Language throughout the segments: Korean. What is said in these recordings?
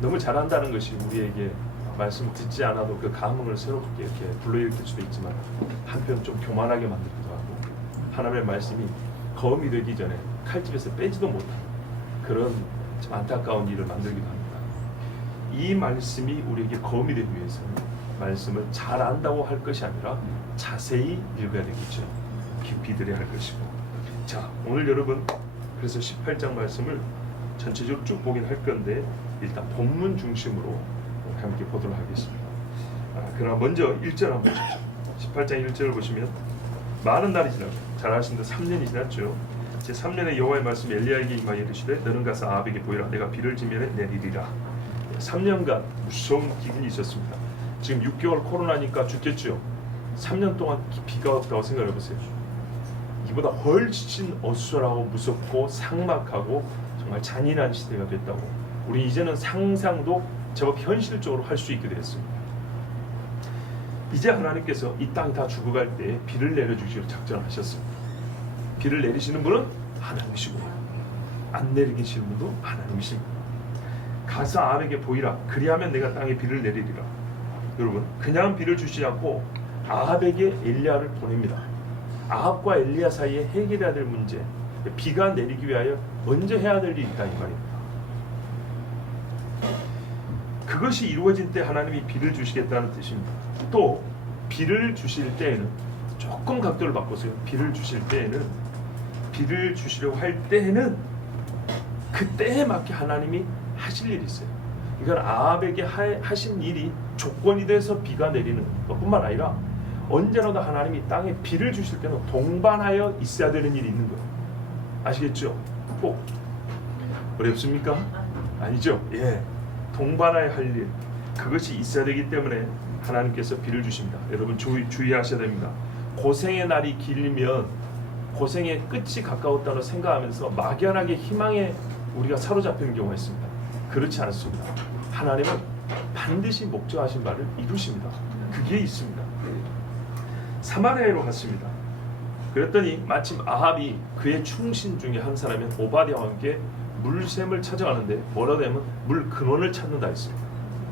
너무 잘한다는 것이 우리에게 말씀을 듣지 않아도 그 감흥을 새롭게 이렇게 불러일으킬 수도 있지만 한편 좀 교만하게 만들기도 하고 하나님의 말씀이 거음이 되기 전에 칼집에서 빼지도 못하는 그런 좀 안타까운 일을 만들기도 합니다. 이 말씀이 우리에게 거음이 되기 위해서는 말씀을 잘 안다고 할 것이 아니라 자세히 읽어야 되겠죠. 깊이 들여야 할 것이고. 자, 오늘 여러분 그래서 18장 말씀을 전체적으로 쭉 보긴 할 건데 일단 본문 중심으로 함께 보도록 하겠습니다. 그러나 먼저 1절 한번 보십시오. 18장 1절을 보시면 많은 날이 지나고 잘 아시는데 3년이 지났죠. 제 3년에 여호와의 말씀이 엘리야에게 임하여 이르시되 너는 가서 아합에게 보이라 내가 비를 지면에 내리리라. 3년간 무서운 기근이 있었습니다. 지금 6개월 코로나니까 죽겠죠. 3년 동안 비가 없다고 생각해 보세요. 이보다 훨씬 어수선하고 무섭고 삭막하고 정말 잔인한 시대가 됐다고. 우리 이제는 상상도 제법 현실적으로 할 수 있게 되었습니다. 이제 하나님께서 이 땅이 다 죽어갈 때 비를 내려주시기로 작정하셨습니다. 비를 내리시는 분은 하나님이시고 안 내리시는 분도 하나님이십니다. 가서 아합에게 보이라 그리하면 내가 땅에 비를 내리리라. 여러분 그냥 비를 주시지 않고 아합에게 엘리야를 보냅니다. 아합과 엘리야 사이에 해결해야 될 문제, 비가 내리기 위하여 먼저 해야 될 일이 있다 이 말입니다. 그것이 이루어진 때 하나님이 비를 주시겠다는 뜻입니다. 또 비를 주실 때에는 조금 각도를 바꿔서요. 비를 주실 때에는 비를 주시려고 할 때에는 그 때에 맞게 하나님이 하실 일이 있어요. 이건 아합에게 하신 일이 조건이 돼서 비가 내리는 것뿐만 아니라 언제라도 하나님이 땅에 비를 주실 때는 동반하여 있어야 되는 일이 있는 거예요. 아시겠죠? 꼭 어렵습니까? 아니죠? 예, 동반하여 할 일 그것이 있어야 되기 때문에 하나님께서 비를 주십니다. 여러분 주의하셔야 됩니다. 고생의 날이 길면 고생의 끝이 가까웠다고 생각하면서 막연하게 희망에 우리가 사로잡히는 경우가 있습니다. 그렇지 않습니다. 하나님은 반드시 목적하신 바를 이루십니다. 그게 있습니다. 사마리아로 갔습니다. 그랬더니 마침 아합이 그의 충신 중에 한 사람인 오바댜와 함께 물샘을 찾아가는데 뭐라고 하면 물 근원을 찾는다 했습니다.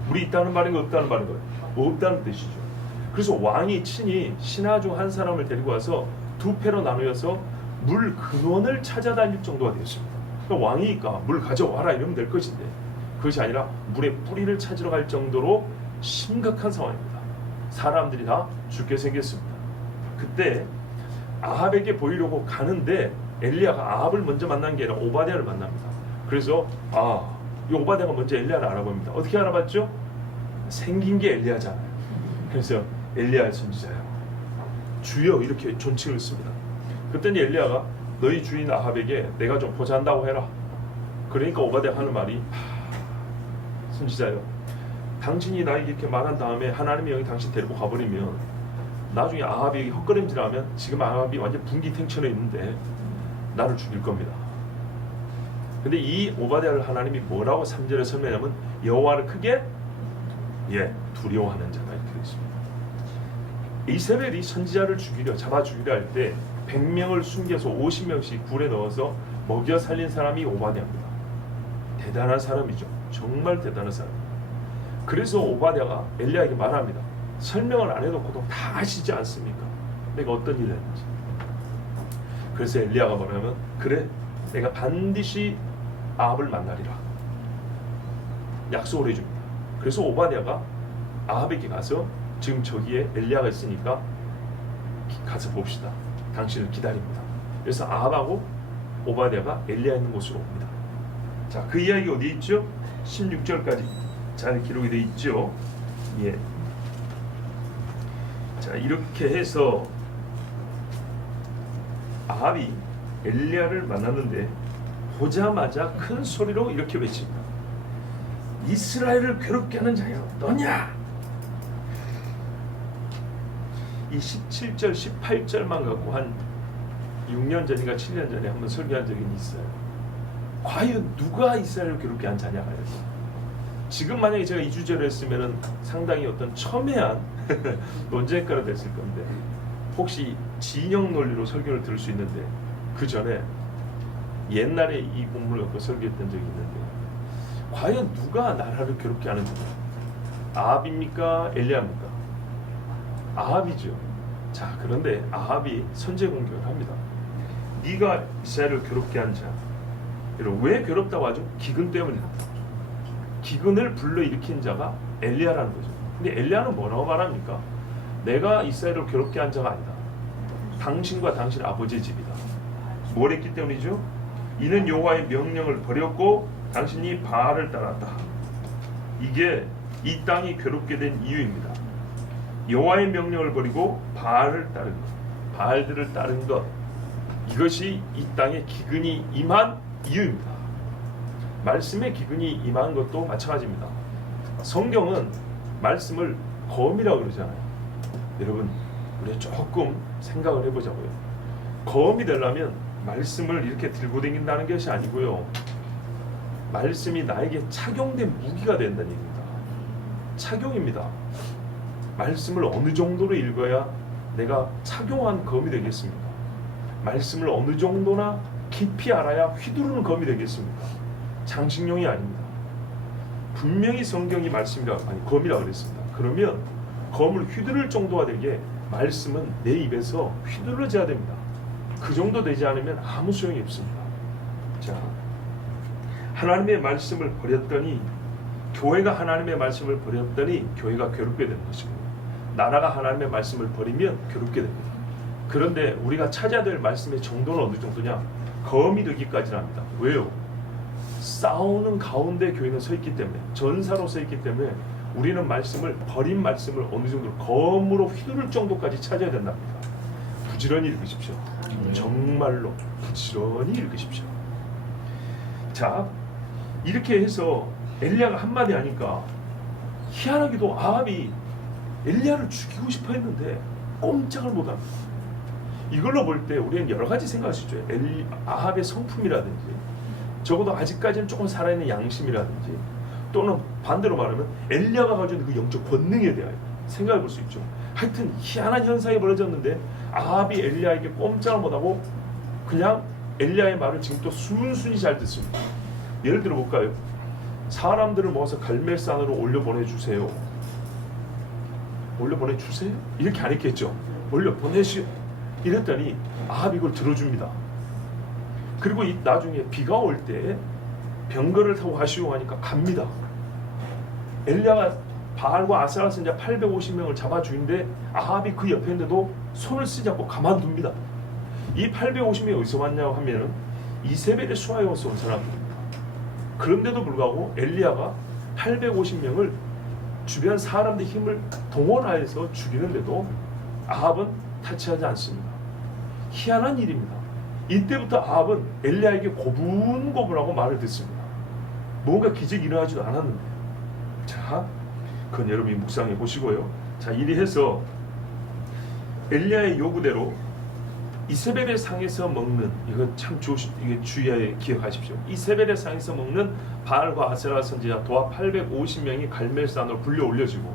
물이 있다는 말인가 없다는 말인가? 없다는 뜻이죠. 그래서 왕이 친히 신하 중 한 사람을 데리고 와서 두 패로 나누어서 물 근원을 찾아다닐 정도가 되었습니다. 그러니까 왕이니까 물 가져와라 이러면 될 것인데 그것이 아니라 물의 뿌리를 찾으러 갈 정도로 심각한 상황입니다. 사람들이 다 죽게 생겼습니다. 그때 아합에게 보이려고 가는데 엘리야가 아합을 먼저 만난 게 아니라 오바댜를 만납니다. 그래서 이 오바댜가 먼저 엘리야를 알아봅니다. 어떻게 알아봤죠? 생긴 게 엘리야잖아요. 그래서 엘리야 선지자요 주여 이렇게 존칭을 씁니다. 그랬더니 엘리야가 너희 주인 아합에게 내가 좀 보잔다고 해라. 그러니까 오바댜가 하는 말이 선지자요 당신이 나에게 이렇게 말한 다음에 하나님의 영이 당신 데리고 가버리면 나중에 아합이 헛걸음질하면 지금 아합이 완전 분기탱천에 있는데 나를 죽일 겁니다. 근데 이 오바댜를 하나님이 뭐라고 3절에 설명하면 여호와를 크게 두려워하는 자가 이렇게 되어 있습니다. 이세벨이 선지자를 잡아 죽이려 할 때 100명을 숨겨서 50명씩 굴에 넣어서 먹여 살린 사람이 오바댜입니다. 대단한 사람이죠. 정말 대단한 사람. 그래서 오바댜가 엘리야에게 말합니다. 설명을 안 해놓고도 다 아시지 않습니까? 내가 어떤 일을 했는지. 그래서 엘리야가 뭐냐면 그래 내가 반드시 아합을 만나리라 약속을 해줍니다. 그래서 오바댜가 아합에게 가서 지금 저기에 엘리야가 있으니까 가서 봅시다. 당신을 기다립니다. 그래서 아합하고 오바댜가 엘리야 있는 곳으로 옵니다. 자, 그 이야기 어디 있죠? 16절까지 잘 기록이 되어 있죠. 예. 자, 이렇게 해서 아합이 엘리야를 만났는데 보자마자 큰 소리로 이렇게 외칩니다. 이스라엘을 괴롭게 하는 자여 너냐? 이 17절 18절만 갖고 한 6년 전인가 7년 전에 한번 설교한 적이 있어요. 과연 누가 이스라엘을 괴롭게 한 자냐 해서 지금 만약에 제가 2주제로 했으면 상당히 어떤 첨예한 논쟁거리가 됐을 건데 혹시 진영 논리로 설교를 들을 수 있는데 그 전에 옛날에 이 본문을 갖고 설교했던 적이 있는데 과연 누가 나라를 괴롭게 하는지. 아합입니까? 엘리야입니까? 아합이죠. 자, 그런데 아합이 선제 공격을 합니다. 네가 이스라엘을 괴롭게 한 자. 여러분, 왜 괴롭다고 하죠? 기근 때문이다. 기근을 불러일으킨 자가 엘리야라는 거죠. 근데 엘리야는 뭐라고 말합니까? 내가 이스라엘을 괴롭게 한 자가 아니다. 당신과 당신 아버지의 집이다. 뭘 했기 때문이죠? 이는 여호와의 명령을 버렸고 당신이 바알을 따랐다. 이게 이 땅이 괴롭게 된 이유입니다. 여호와의 명령을 버리고 바알을 따른 것, 바알들을 따른 것, 이것이 이 땅에 기근이 임한 이유입니다. 말씀에 기근이 임한 것도 마찬가지입니다. 성경은 말씀을 검이라고 그러잖아요. 여러분, 우리 조금 생각을 해보자고요. 검이 되려면 말씀을 이렇게 들고 다닌다는 것이 아니고요. 말씀이 나에게 착용된 무기가 된다는 얘기입니다. 착용입니다. 말씀을 어느 정도로 읽어야 내가 착용한 검이 되겠습니까? 말씀을 어느 정도나 깊이 알아야 휘두르는 검이 되겠습니까? 장식용이 아닙니다. 분명히 성경이 검이라고 그랬습니다. 그러면 검을 휘두를 정도가 되게 말씀은 내 입에서 휘둘러져야 됩니다. 그 정도 되지 않으면 아무 소용이 없습니다. 자, 하나님의 말씀을 버렸더니, 교회가 하나님의 말씀을 버렸더니 교회가 괴롭게 되는 것이고, 나라가 하나님의 말씀을 버리면 괴롭게 됩니다. 그런데 우리가 찾아야 될 말씀의 정도는 어느 정도냐? 검이 되기까지는 합니다. 왜요? 싸우는 가운데 교회는 서 있기 때문에, 전사로 서 있기 때문에 우리는 버린 말씀을 어느 정도 검으로 휘두를 정도까지 찾아야 된답니다. 부지런히 읽으십시오. 정말로 부지런히 읽으십시오. 자, 이렇게 해서 엘리야가 한마디 하니까, 희한하게도 아합이 엘리야를 죽이고 싶어 했는데 꼼짝을 못합니다. 이걸로 볼 때 우리는 여러 가지 생각할 수 있죠. 아합의 성품이라든지, 적어도 아직까지는 조금 살아있는 양심이라든지, 또는 반대로 말하면 엘리야가 가지고 있는 그 영적 권능에 대하여 생각해 볼 수 있죠. 하여튼 희한한 현상이 벌어졌는데 아합이 엘리야에게 꼼짝을 못하고 그냥 엘리야의 말을 지금 또 순순히 잘 듣습니다. 예를 들어 볼까요? 사람들을 모아서 갈멜산으로 올려보내주세요. 올려보내주세요? 이렇게 안 했겠죠. 올려보내시오. 이랬더니 아합이 이걸 들어줍니다. 그리고 나중에 비가 올 때 병거를 타고 가시오 하니까 갑니다. 엘리야가 바알과 아세라 선지자 850명을 잡아주는데 아합이 그 옆에 있는데도 손을 쓰지 않고 가만둡니다. 이 850명이 어디서 왔냐고 하면은 이세벨의 수하에서 온 사람들입니다. 그런데도 불구하고 엘리야가 850명을 주변 사람들 힘을 동원하여서 죽이는데도 아합은 타치하지 않습니다. 희한한 일입니다. 이때부터 아합은 엘리야에게 고분고분하고 말을 듣습니다. 뭔가 기적이 일어나지도 않았는데. 자, 그건 여러분이 묵상해 보시고요. 자, 이리 해서 엘리야의 요구대로 이세벨의 상에서 먹는, 이거 참 이게 주의하여 기억하십시오. 이세벨의 상에서 먹는 바알과 아세라 선지자 도합 850명이 갈멜산으로 불려 올려지고,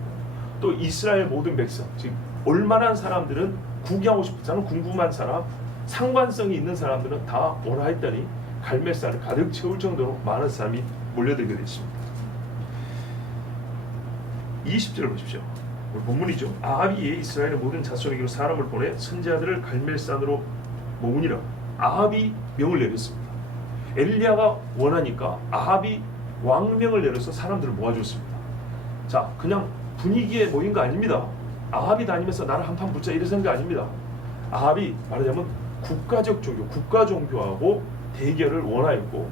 또 이스라엘 모든 백성, 즉 올만한 사람들은 구경하고 싶은 사람, 궁금한 사람, 상관성이 있는 사람들은 다 오라 했더니 갈멜산을 가득 채울 정도로 많은 사람이 몰려들게 됐습니다. 20절을 보십시오. 오늘 본문이죠. 아합이 이스라엘의 모든 자손에게로 사람을 보내 선지자들을 갈멜산으로 모으니라. 아합이 명을 내렸습니다. 엘리야가 원하니까 아합이 왕명을 내려서 사람들을 모아줬습니다. 자, 그냥 분위기에 모인 거 아닙니다. 아합이 다니면서 나를 한판 붙자 이래서는 거 아닙니다. 아합이 말하자면 국가적 종교, 국가 종교하고 대결을 원하였고,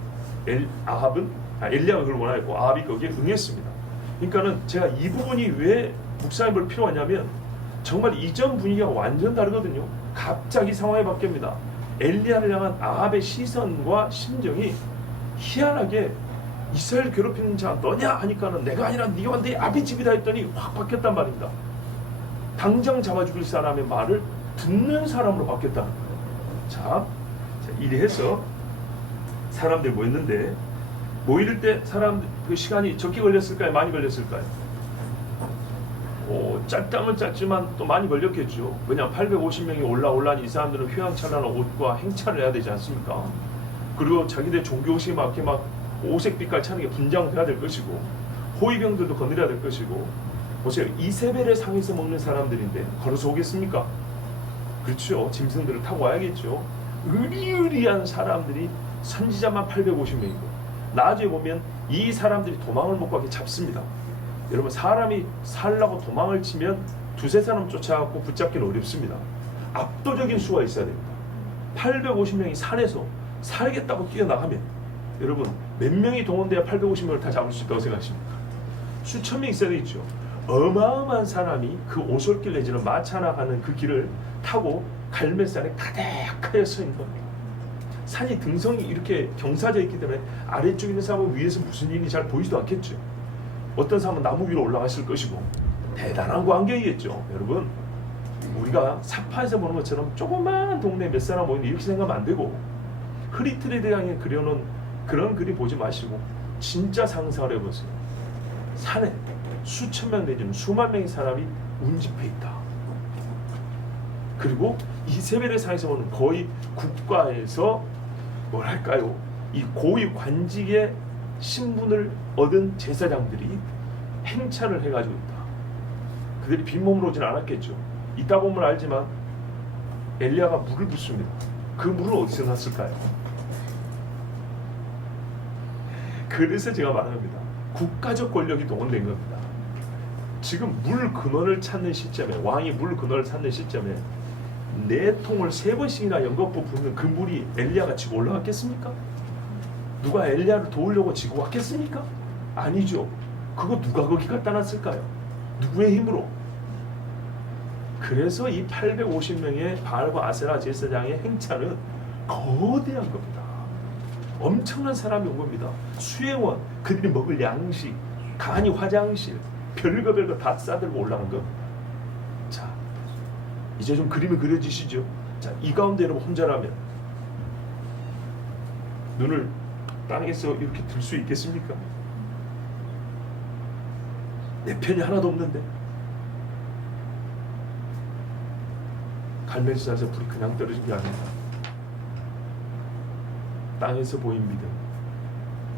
엘리야가 그걸 원하였고 아합이 거기에 응했습니다. 그러니까는 제가 이 부분이 왜 묵상해 볼 필요하냐면, 정말 이전 분위기가 완전 다르거든요. 갑자기 상황이 바뀝니다. 엘리야를 향한 아합의 시선과 심정이 희한하게 이스라엘 괴롭히는 자 너냐 하니까는 내가 아니라 네가 내 아비 집이다 했더니 확 바뀌었단 말입니다. 당장 잡아 죽일 사람의 말을 듣는 사람으로 바뀌었다는 거예요. 자, 이리 해서 사람들이 모였는데, 모일 때 사람 그 시간이 적게 걸렸을까요? 많이 걸렸을까요? 짧다면 짧지만 또 많이 걸렸겠죠. 왜냐하면 850명이 올라오니 이 사람들은 휘황찬란한 옷과 행차를 해야 되지 않습니까? 그리고 자기들 종교의식에 맞게 막 오색 빛깔 찬에게 분장돼야 될 것이고 호위병들도 거느려야 될 것이고 보세요. 이세벨의 상에서 먹는 사람들인데 걸어서 오겠습니까? 그렇죠. 짐승들을 타고 와야겠죠. 의리의리한 사람들이 선지자만 850명이고 나중에 보면 이 사람들이 도망을 못 가게 잡습니다. 여러분 사람이 살라고 도망을 치면 두세 사람 쫓아가고 붙잡기는 어렵습니다. 압도적인 수가 있어야 됩니다. 850명이 산에서 살겠다고 뛰어나가면 여러분 몇 명이 동원돼야 850명을 다 잡을 수 있다고 생각하십니까? 수천 명 있어야 되겠죠. 어마어마한 사람이 그 오솔길 내지는 마차 나가는 그 길을 타고 갈매산에 가득하여 서 있는 겁니다. 산이 등성이 이렇게 경사져 있기 때문에 아래쪽에 있는 사람은 위에서 무슨 일이 잘 보이지도 않겠죠. 어떤 사람은 나무 위로 올라갔을 것이고 대단한 광경이겠죠. 여러분 우리가 사파에서 보는 것처럼 조그마한 동네 몇 사람 모이는데 이렇게 생각하면 안 되고 흐리트레드 향에 그려놓은 그런 그림 보지 마시고 진짜 상상을 해보세요. 산에 수천 명 내지는 수만 명의 사람이 운집해 있다. 그리고 이세벨의 산에서 보는 거의 국가에서 뭐랄까요, 이 고위 관직의 신분을 얻은 제사장들이 행차를 해가지고 있다. 그들이 빈몸으로 오진 않았겠죠. 이따 보면 알지만 엘리야가 물을 붓습니다. 그 물은 어디서 났을까요? 그래서 제가 말합니다. 국가적 권력이 동원된 겁니다. 지금 물 근원을 찾는 시점에, 왕이 물 근원을 찾는 시점에 4통을 3번씩이나 연거푸 붓는 그 물이 엘리야가 지고 올라갔겠습니까? 누가 엘리야를 도우려고 지고 왔겠습니까? 아니죠. 그거 누가 거기 갖다 놨을까요? 누구의 힘으로? 그래서 이 850명의 바알과 아세라 제사장의 행차는 거대한 겁니다. 엄청난 사람이 온 겁니다. 수행원, 그들이 먹을 양식, 간이 화장실, 별거 다 싸들고 올라간 겁니다. 자, 이제 좀 그림이 그려지시죠? 자, 이 가운데 여러분 혼자라면 눈을 땅에서 이렇게 들 수 있겠습니까? 내 편이 하나도 없는데. 갈멜산에서 불이 그냥 떨어진 게 아닙니다. 땅에서 보인 믿음.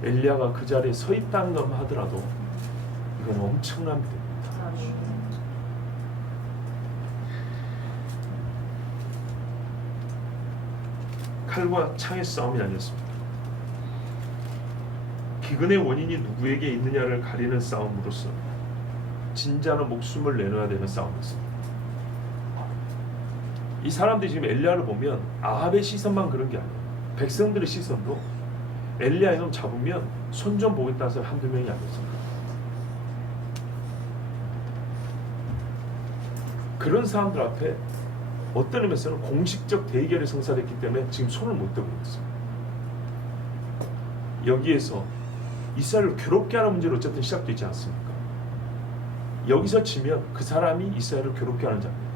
엘리야가 그 자리에 서 있다는 것만 하더라도 이건 엄청난 믿음입니다. 칼과 창의 싸움이 아니었습니다. 기근의 원인이 누구에게 있느냐를 가리는 싸움으로서 진짜는 목숨을 내놔야 되는 싸움이었습니다. 이 사람들이 지금 엘리야를 보면 아합의 시선만 그런 게 아니에요. 백성들의 시선도 엘리야 이놈 잡으면 손 좀 보겠다는 사람 한두 명이 아니었습니다. 그런 사람들 앞에 어떤 의미에서는 공식적 대결이 성사됐기 때문에 지금 손을 못 대고 있습니다. 여기에서 이스라엘을 괴롭게 하는 문제로 어쨌든 시작되지 않습니까? 여기서 지면 그 사람이 이스라엘을 괴롭게 하는 자입니다.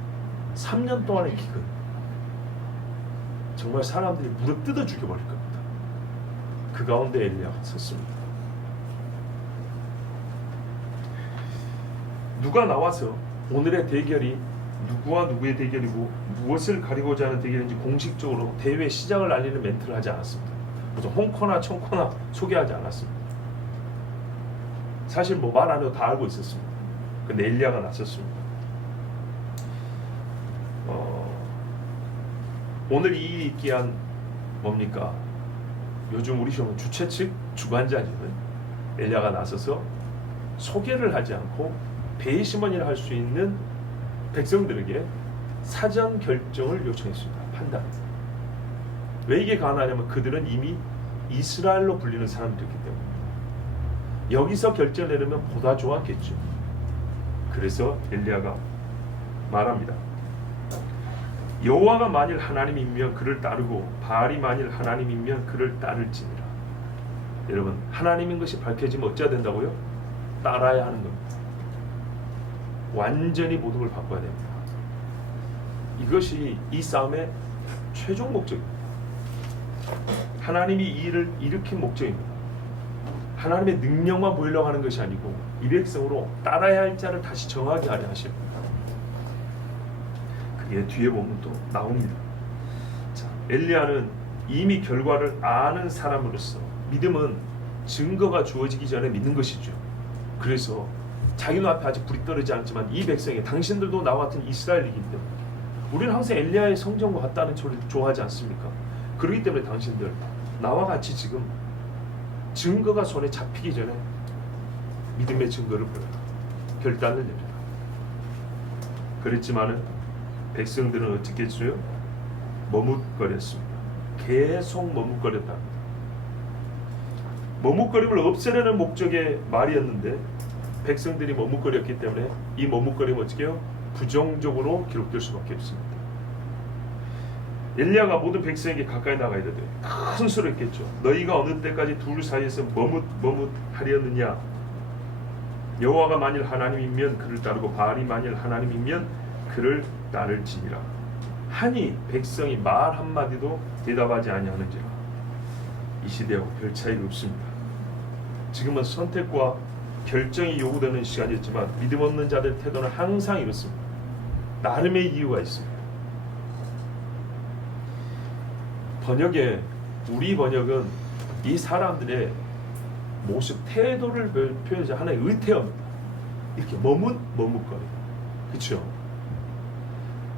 3년 동안의 기근, 정말 사람들이 무릎 뜯어 죽여버릴 겁니다. 그 가운데 엘리야가 섰습니다. 누가 나와서 오늘의 대결이 누구와 누구의 대결이고 무엇을 가리고자 하는 대결인지 공식적으로 대회 시작을 알리는 멘트를 하지 않았습니다. 그래서 홍코나 청코나 소개하지 않았습니다. 사실 뭐 말 안 해도 다 알고 있었습니다. 근데 엘리야가 나섰습니다. 오늘 이 일이 있게 한 뭡니까? 요즘 우리 시험은 주최 측 주관자님은 엘리야가 나서서 소개를 하지 않고 배심원이라 할 수 있는 백성들에게 사전 결정을 요청했습니다. 판단. 왜 이게 가능하냐면 그들은 이미 이스라엘로 불리는 사람들이기 때문입니다. 여기서 결정을 내려면 보다 좋았겠죠. 그래서 엘리야가 말합니다. 여호와가 만일 하나님이면 그를 따르고 바알이 만일 하나님이면 그를 따를지니라. 여러분, 하나님인 것이 밝혀지면 어찌해야 된다고요? 따라야 하는 겁니다. 완전히 모든 걸 바꿔야 됩니다. 이것이 이 싸움의 최종 목적입니다. 하나님이 이 일을 일으킨 목적입니다. 하나님의 능력만 보이려고 하는 것이 아니고 이 백성으로 따라야 할 자를 다시 정하게 하려 하실 겁니다. 그게 뒤에 보면 또 나옵니다. 자, 엘리야는 이미 결과를 아는 사람으로서 믿음은 증거가 주어지기 전에 믿는 것이죠. 그래서 자기 눈앞에 아직 불이 떨어지지 않지만 이 백성이 당신들도 나와 같은 이스라엘이기 때문에 우리는 항상 엘리야의 성전과 같다는 소리를 좋아하지 않습니까? 그렇기 때문에 당신들 나와 같이 지금 증거가 손에 잡히기 전에 믿음의 증거를 보여라. 결단을 내려라. 그랬지만은 백성들은 어떻겠어요? 머뭇거렸습니다. 계속 머뭇거렸다. 머뭇거림을 없애려는 목적의 말이었는데 백성들이 머뭇거렸기 때문에 이 머뭇거림은 어떻게 해요? 부정적으로 기록될 수밖에 없습니다. 엘리야가 모든 백성에게 가까이 나가야 되되 큰 소리를 했겠죠. 너희가 어느 때까지 둘 사이에서 머뭇하려느냐. 여호와가 만일 하나님이면 그를 따르고 바알이 만일 하나님이면 그를 따를지니라. 하니 백성이 말 한마디도 대답하지 아니하는지라. 이 시대하고 별 차이가 없습니다. 지금은 선택과 결정이 요구되는 시간이었지만 믿음 없는 자들의 태도는 항상 이렇습니다. 나름의 이유가 있습니다. 우리 번역은 이 사람들의 모습, 태도를 표현하지 하나의 의태어입니다. 이렇게 머뭇거리고. 그렇죠?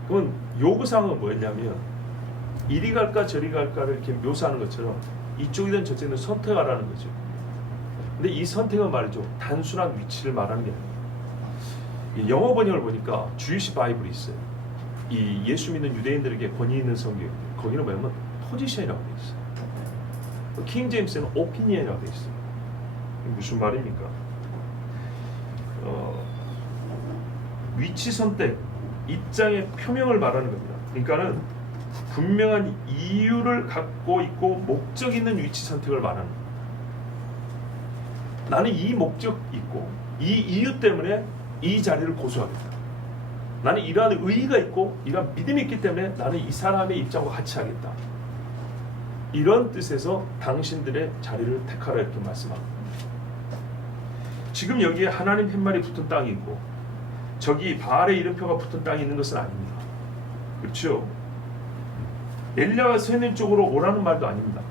그러면 요구사항은 뭐였냐면 이리 갈까 저리 갈까를 이렇게 묘사하는 것처럼 이쪽이든 저쪽이든 선택하라는 거죠. 근데 이 선택은 말이죠. 단순한 위치를 말하는 게 아니에요. 영어 번역을 보니까 주이시 바이블이 있어요. 이 예수 믿는 유대인들에게 권위 있는 성경. 거기는 뭐냐면 포지션이라고 되어 있어요. 킹 제임스는 오피니언이라고 되어 있어요. 무슨 말입니까? 위치 선택, 입장의 표명을 말하는 겁니다. 그러니까는 분명한 이유를 갖고 있고 목적 있는 위치 선택을 말하는 겁니다. 나는 이 목적 있고 이 이유 때문에 이 자리를 고수하겠다. 나는 이러한 의의가 있고 이러한 믿음이 있기 때문에 나는 이 사람의 입장과 같이 하겠다. 이런 뜻에서 당신들의 자리를 택하라 이렇게 말씀합니다. 지금 여기에 하나님 팻말이 붙은 땅이 있고 저기 바알의 이름표가 붙은 땅이 있는 것은 아닙니다. 그렇죠? 엘리야가 세는 쪽으로 오라는 말도 아닙니다.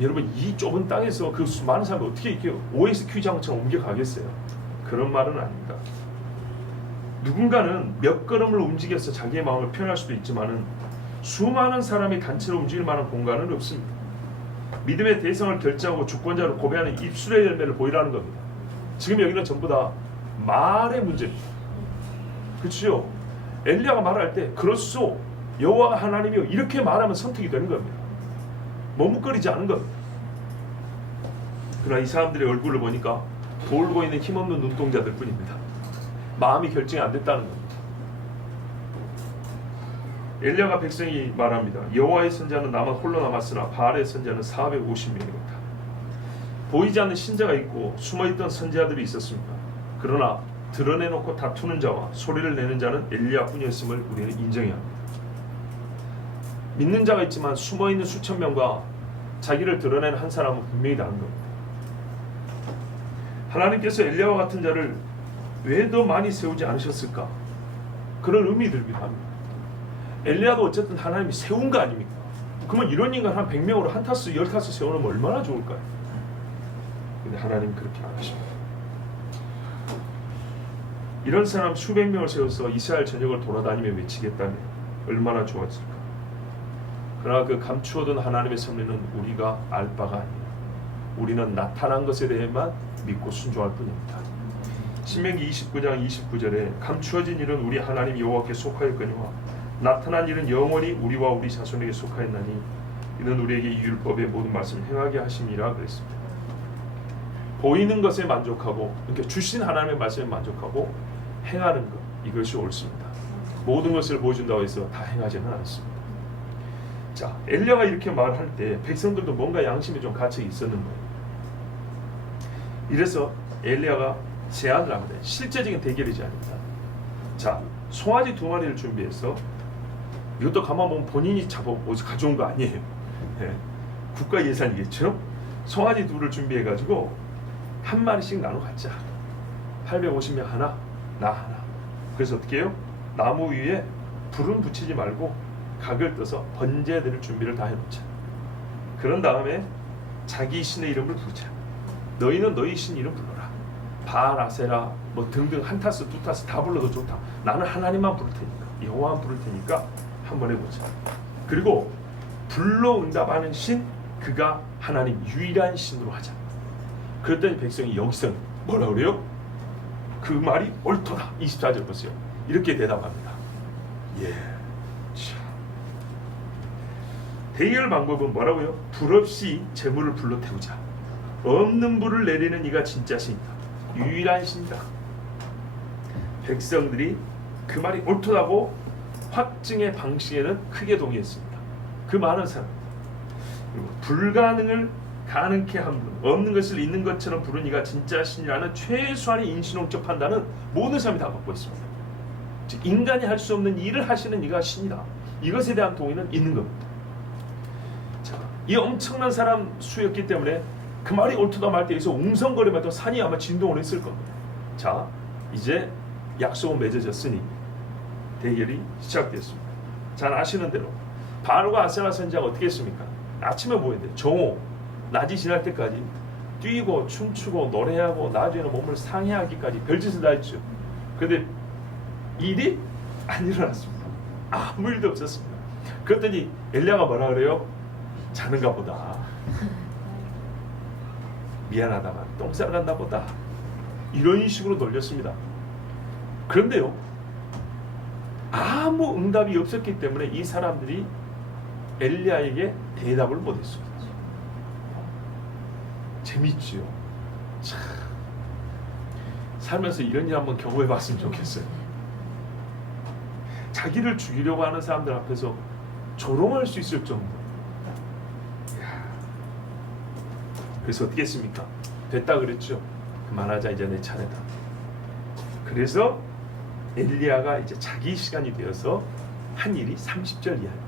여러분 이 좁은 땅에서 그 많은 사람이 어떻게 이렇게 OS 퀴즈장처럼 옮겨가겠어요? 그런 말은 아닙니다. 누군가는 몇 걸음을 움직여서 자기의 마음을 표현할 수도 있지만은 수많은 사람이 단체로 움직일 만한 공간은 없습니다. 믿음의 대성을 결정하고 주권자로 고백하는 입술의 열매를 보이라는 겁니다. 지금 여기는 전부 다 말의 문제입니다. 그렇죠? 엘리야가 말할 때 그렇소 여호와가 하나님이요 이렇게 말하면 선택이 되는 겁니다. 머뭇거리지 않은 겁니다. 그러나 이 사람들의 얼굴을 보니까 돌고 있는 힘없는 눈동자들 뿐입니다. 마음이 결정이 안 됐다는 겁니다. 엘리야가 백성이 말합니다. 여호와의 선자는 나만 홀로 남았으나 바알의 선자는 450명이었다. 보이지 않는 신자가 있고 숨어있던 선지자들이 있었습니다. 그러나 드러내놓고 다투는 자와 소리를 내는 자는 엘리야뿐이었음을 우리는 인정해야 합니다. 믿는 자가 있지만 숨어있는 수천 명과 자기를 드러내는 한 사람은 분명히 다른 겁니다. 하나님께서 엘리야와 같은 자를 왜 더 많이 세우지 않으셨을까? 그런 의미 들기도 합니다. 엘리야도 어쨌든 하나님이 세운 거 아닙니까? 그러면 이런 인간 한 100명으로 한 타스 10타스 세워놓으면 얼마나 좋을까요? 근데 하나님 그렇게 안 하십니다. 이런 사람 수백 명을 세워서 이스라엘 전역을 돌아다니며 외치겠다면 얼마나 좋았을까? 그러나 그 감추어둔 하나님의 섭리는 우리가 알 바가 아니에요. 우리는 나타난 것에 대해만 믿고 순종할 뿐입니다. 신명기 29장 29절에 감추어진 일은 우리 하나님 여호와께 속하였거니와 나타난 일은 영원히 우리와 우리 자손에게 속하였나니 이는 우리에게 이 율법의 모든 말씀을 행하게 하심이라 그랬습니다. 보이는 것에 만족하고 그러니까 주신 하나님의 말씀에 만족하고 행하는 것 이것이 옳습니다. 모든 것을 보여준다고 해서 다 행하지는 않습니다. 자, 엘리야가 이렇게 말할 때 백성들도 뭔가 양심이 좀 갇혀 있었는 거예요. 이래서 엘리야가 제안을 합니다. 실제적인 대결이지 아닙니다. 자, 송아지 2마리를 준비해서 이것도 가만 보면 본인이 가져온 거 아니에요. 네. 국가 예산이겠죠. 송아지 2를 준비해가지고 한 마리씩 나눠 갖자. 850명 하나, 나 하나. 그래서 어떻게 해요? 나무 위에 불은 붙이지 말고 각을 떠서 번제드릴 준비를 다 해놓자. 그런 다음에 자기 신의 이름을 부르자. 너희는 너희 신 이름 불러라. 바알, 아세라 뭐 등등 한 타스 두 타스 다 불러도 좋다. 나는 하나님만 부를 테니까, 여호와만 부를 테니까 한번 해보자. 그리고 불러 응답하는 신, 그가 하나님 유일한 신으로 하자. 그랬더니 백성이 여기서 뭐라 그래요? 그 말이 옳도다. 24절 보세요. 이렇게 대답합니다. 예. 참. 대결 방법은 뭐라고요? 불 없이 재물을 불러 태우자. 없는 불을 내리는 이가 진짜 신이다. 유일한 신이다. 백성들이 그 말이 옳도다고 확증의 방식에는 크게 동의했습니다. 그 많은 사람. 그리고 불가능을 가능케 한 분, 없는 것을 있는 것처럼 부른 이가 진짜 신이라는 최소한의 인신홍적 판단은 모든 사람이 다 갖고 있습니다. 즉 인간이 할 수 없는 일을 하시는 이가 신이다. 이것에 대한 동의는 있는 겁니다. 자, 이 엄청난 사람 수였기 때문에 그 말이 옳도다 말 때에서 웅성거리면서 산이 아마 진동을 했을 겁니다. 자, 이제 약속은 맺어졌으니 대결이 시작됐습니다. 잘 아시는 대로 바알과 아세라 선지자가 어떻게 했습니까? 아침에 뭐 했는데 정오, 낮이 지날 때까지 뛰고 춤추고 노래하고 나중에는 몸을 상해하기까지 별짓을 다 했죠. 그런데 일이 안 일어났습니다. 아무 일도 없었습니다. 그랬더니 엘리야가 뭐라 그래요? 자는가 보다. 미안하다만 똥 싸러 갔나 보다. 이런 식으로 놀렸습니다. 그런데요, 아무 응답이 없었기 때문에 이 사람들이 엘리야에게 대답을 못했습니다. 재밌지요? 참, 살면서 이런 일 한번 경험해봤으면 좋겠어요. 자기를 죽이려고 하는 사람들 앞에서 조롱할 수 있을 정도. 그래서 어떻게 했습니까? 됐다 그랬죠. 그만하자, 이제 내 차례다. 그래서 엘리야가 이제 자기 시간이 되어서 한 일이 30절 이하입니다.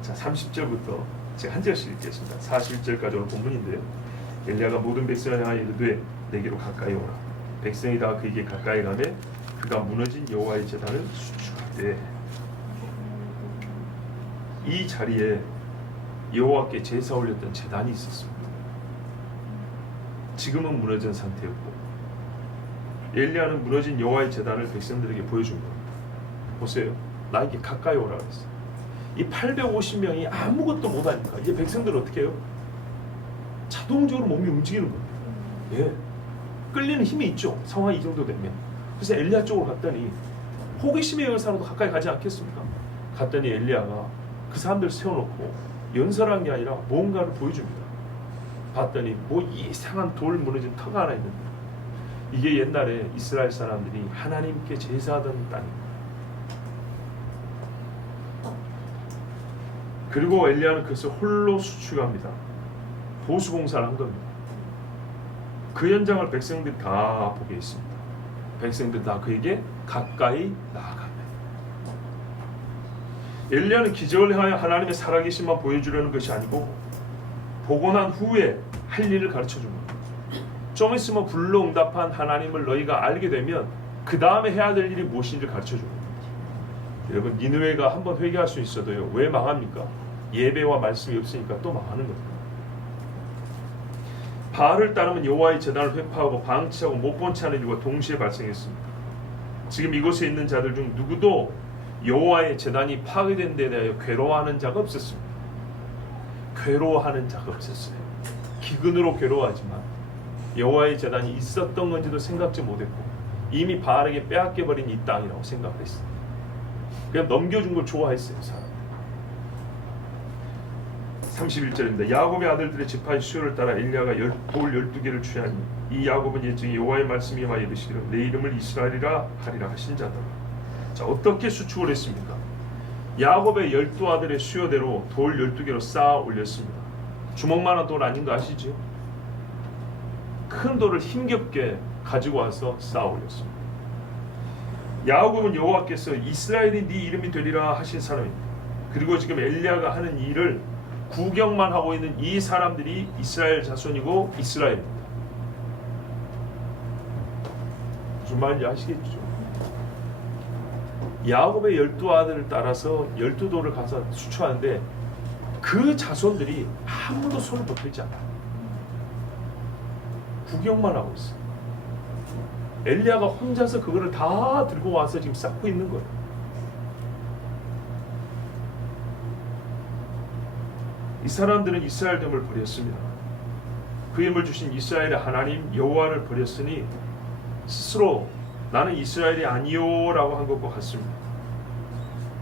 자, 30절부터 제가 한 절씩 읽겠습니다. 41절까지 오늘 본문인데요. 엘리야가 모든 백성을 향하여 이르되 내게로 가까이 오라. 백성이 다 그에게 가까이 가매 그가 무너진 여호와의 제단을 수축하되, 이 자리에 여호와께 제사 올렸던 제단이 있었습니다. 지금은 무너진 상태였고, 엘리야는 무너진 여호와의 제단을 백성들에게 보여준 겁니다. 보세요, 나에게 가까이 오라 그랬어요. 이 850명이 아무것도 못하니까 이제 백성들은 어떻게 해요? 자동적으로 몸이 움직이는 겁니다. 예, 끌리는 힘이 있죠. 상황이 이 정도 되면. 그래서 엘리야 쪽으로 갔더니 호기심에 의한 사람도 가까이 가지 않겠습니까? 갔더니 엘리야가 그 사람들 세워놓고 연설한 게 아니라 뭔가를 보여줍니다. 봤더니 뭐 이상한 돌 무너진 터가 하나 있는데, 이게 옛날에 이스라엘 사람들이 하나님께 제사하던 땅입니다. 그리고 엘리야는 그것을 홀로 수축합니다. 보수공사를 한 겁니다. 그 현장을 백성들이 다 보게 했습니다. 백성들 다 그에게 가까이 나아갑니다. 엘리야는 기적을 행하여 하나님의 살아계심만 보여주려는 것이 아니고 보고 난 후에 할 일을 가르쳐준 겁니다. 좀 있으면 불로 응답한 하나님을 너희가 알게 되면 그 다음에 해야 될 일이 무엇인지를 가르쳐준 겁니다. 여러분, 니느웨가 한번 회개할 수 있어도요, 왜 망합니까? 예배와 말씀이 없으니까 또 망하는 겁니다. 바알을 따르면 여호와의 제단을 회파하고 방치하고 못 본 채 하는 일과 동시에 발생했습니다. 지금 이곳에 있는 자들 중 누구도 여호와의 제단이 파괴된 데 대하여 괴로워하는 자가 없었습니다. 괴로워하는 자가 없었어요. 기근으로 괴로워하지만 여호와의 제단이 있었던 건지도 생각지 못했고 이미 바알에게 빼앗겨버린 이 땅이라고 생각을 했어요. 그냥 넘겨준 걸 좋아했어요, 사람. 31절입니다. 야곱의 아들들의 지파의 수요를 따라 엘리야가 돌 12개를 취하니 이 야곱은 일찍이 여호와의 말씀이 임하여 이르시기를 내 이름을 이스라엘이라 하리라 하신 자다. 자, 어떻게 수축을 했습니까? 야곱의 12아들의 수요대로 돌 12개로 쌓아 올렸습니다. 주먹만한 돌 아닌 거 아시죠? 큰 돌을 힘겹게 가지고 와서 쌓아 올렸습니다. 야곱은 여호와께서 이스라엘이 네 이름이 되리라 하신 사람입니다. 그리고 지금 엘리야가 하는 일을 구경만 하고 있는 이 사람들이 이스라엘 자손이고 이스라엘입니다. 무슨 말인지 아시겠죠? 야곱의 12아들을 따라서 12돌을 가서 수초하는데 그 자손들이 아무도 손을 못 대지 않아요. 구경만 하고 있어요. 엘리야가 혼자서 그거를 다 들고 와서 지금 쌓고 있는 거예요. 이 사람들은 이스라엘 됨을 버렸습니다. 그 힘을 주신 이스라엘의 하나님 여호와를 버렸으니 스스로 나는 이스라엘이 아니요라고 한 것과 같습니다.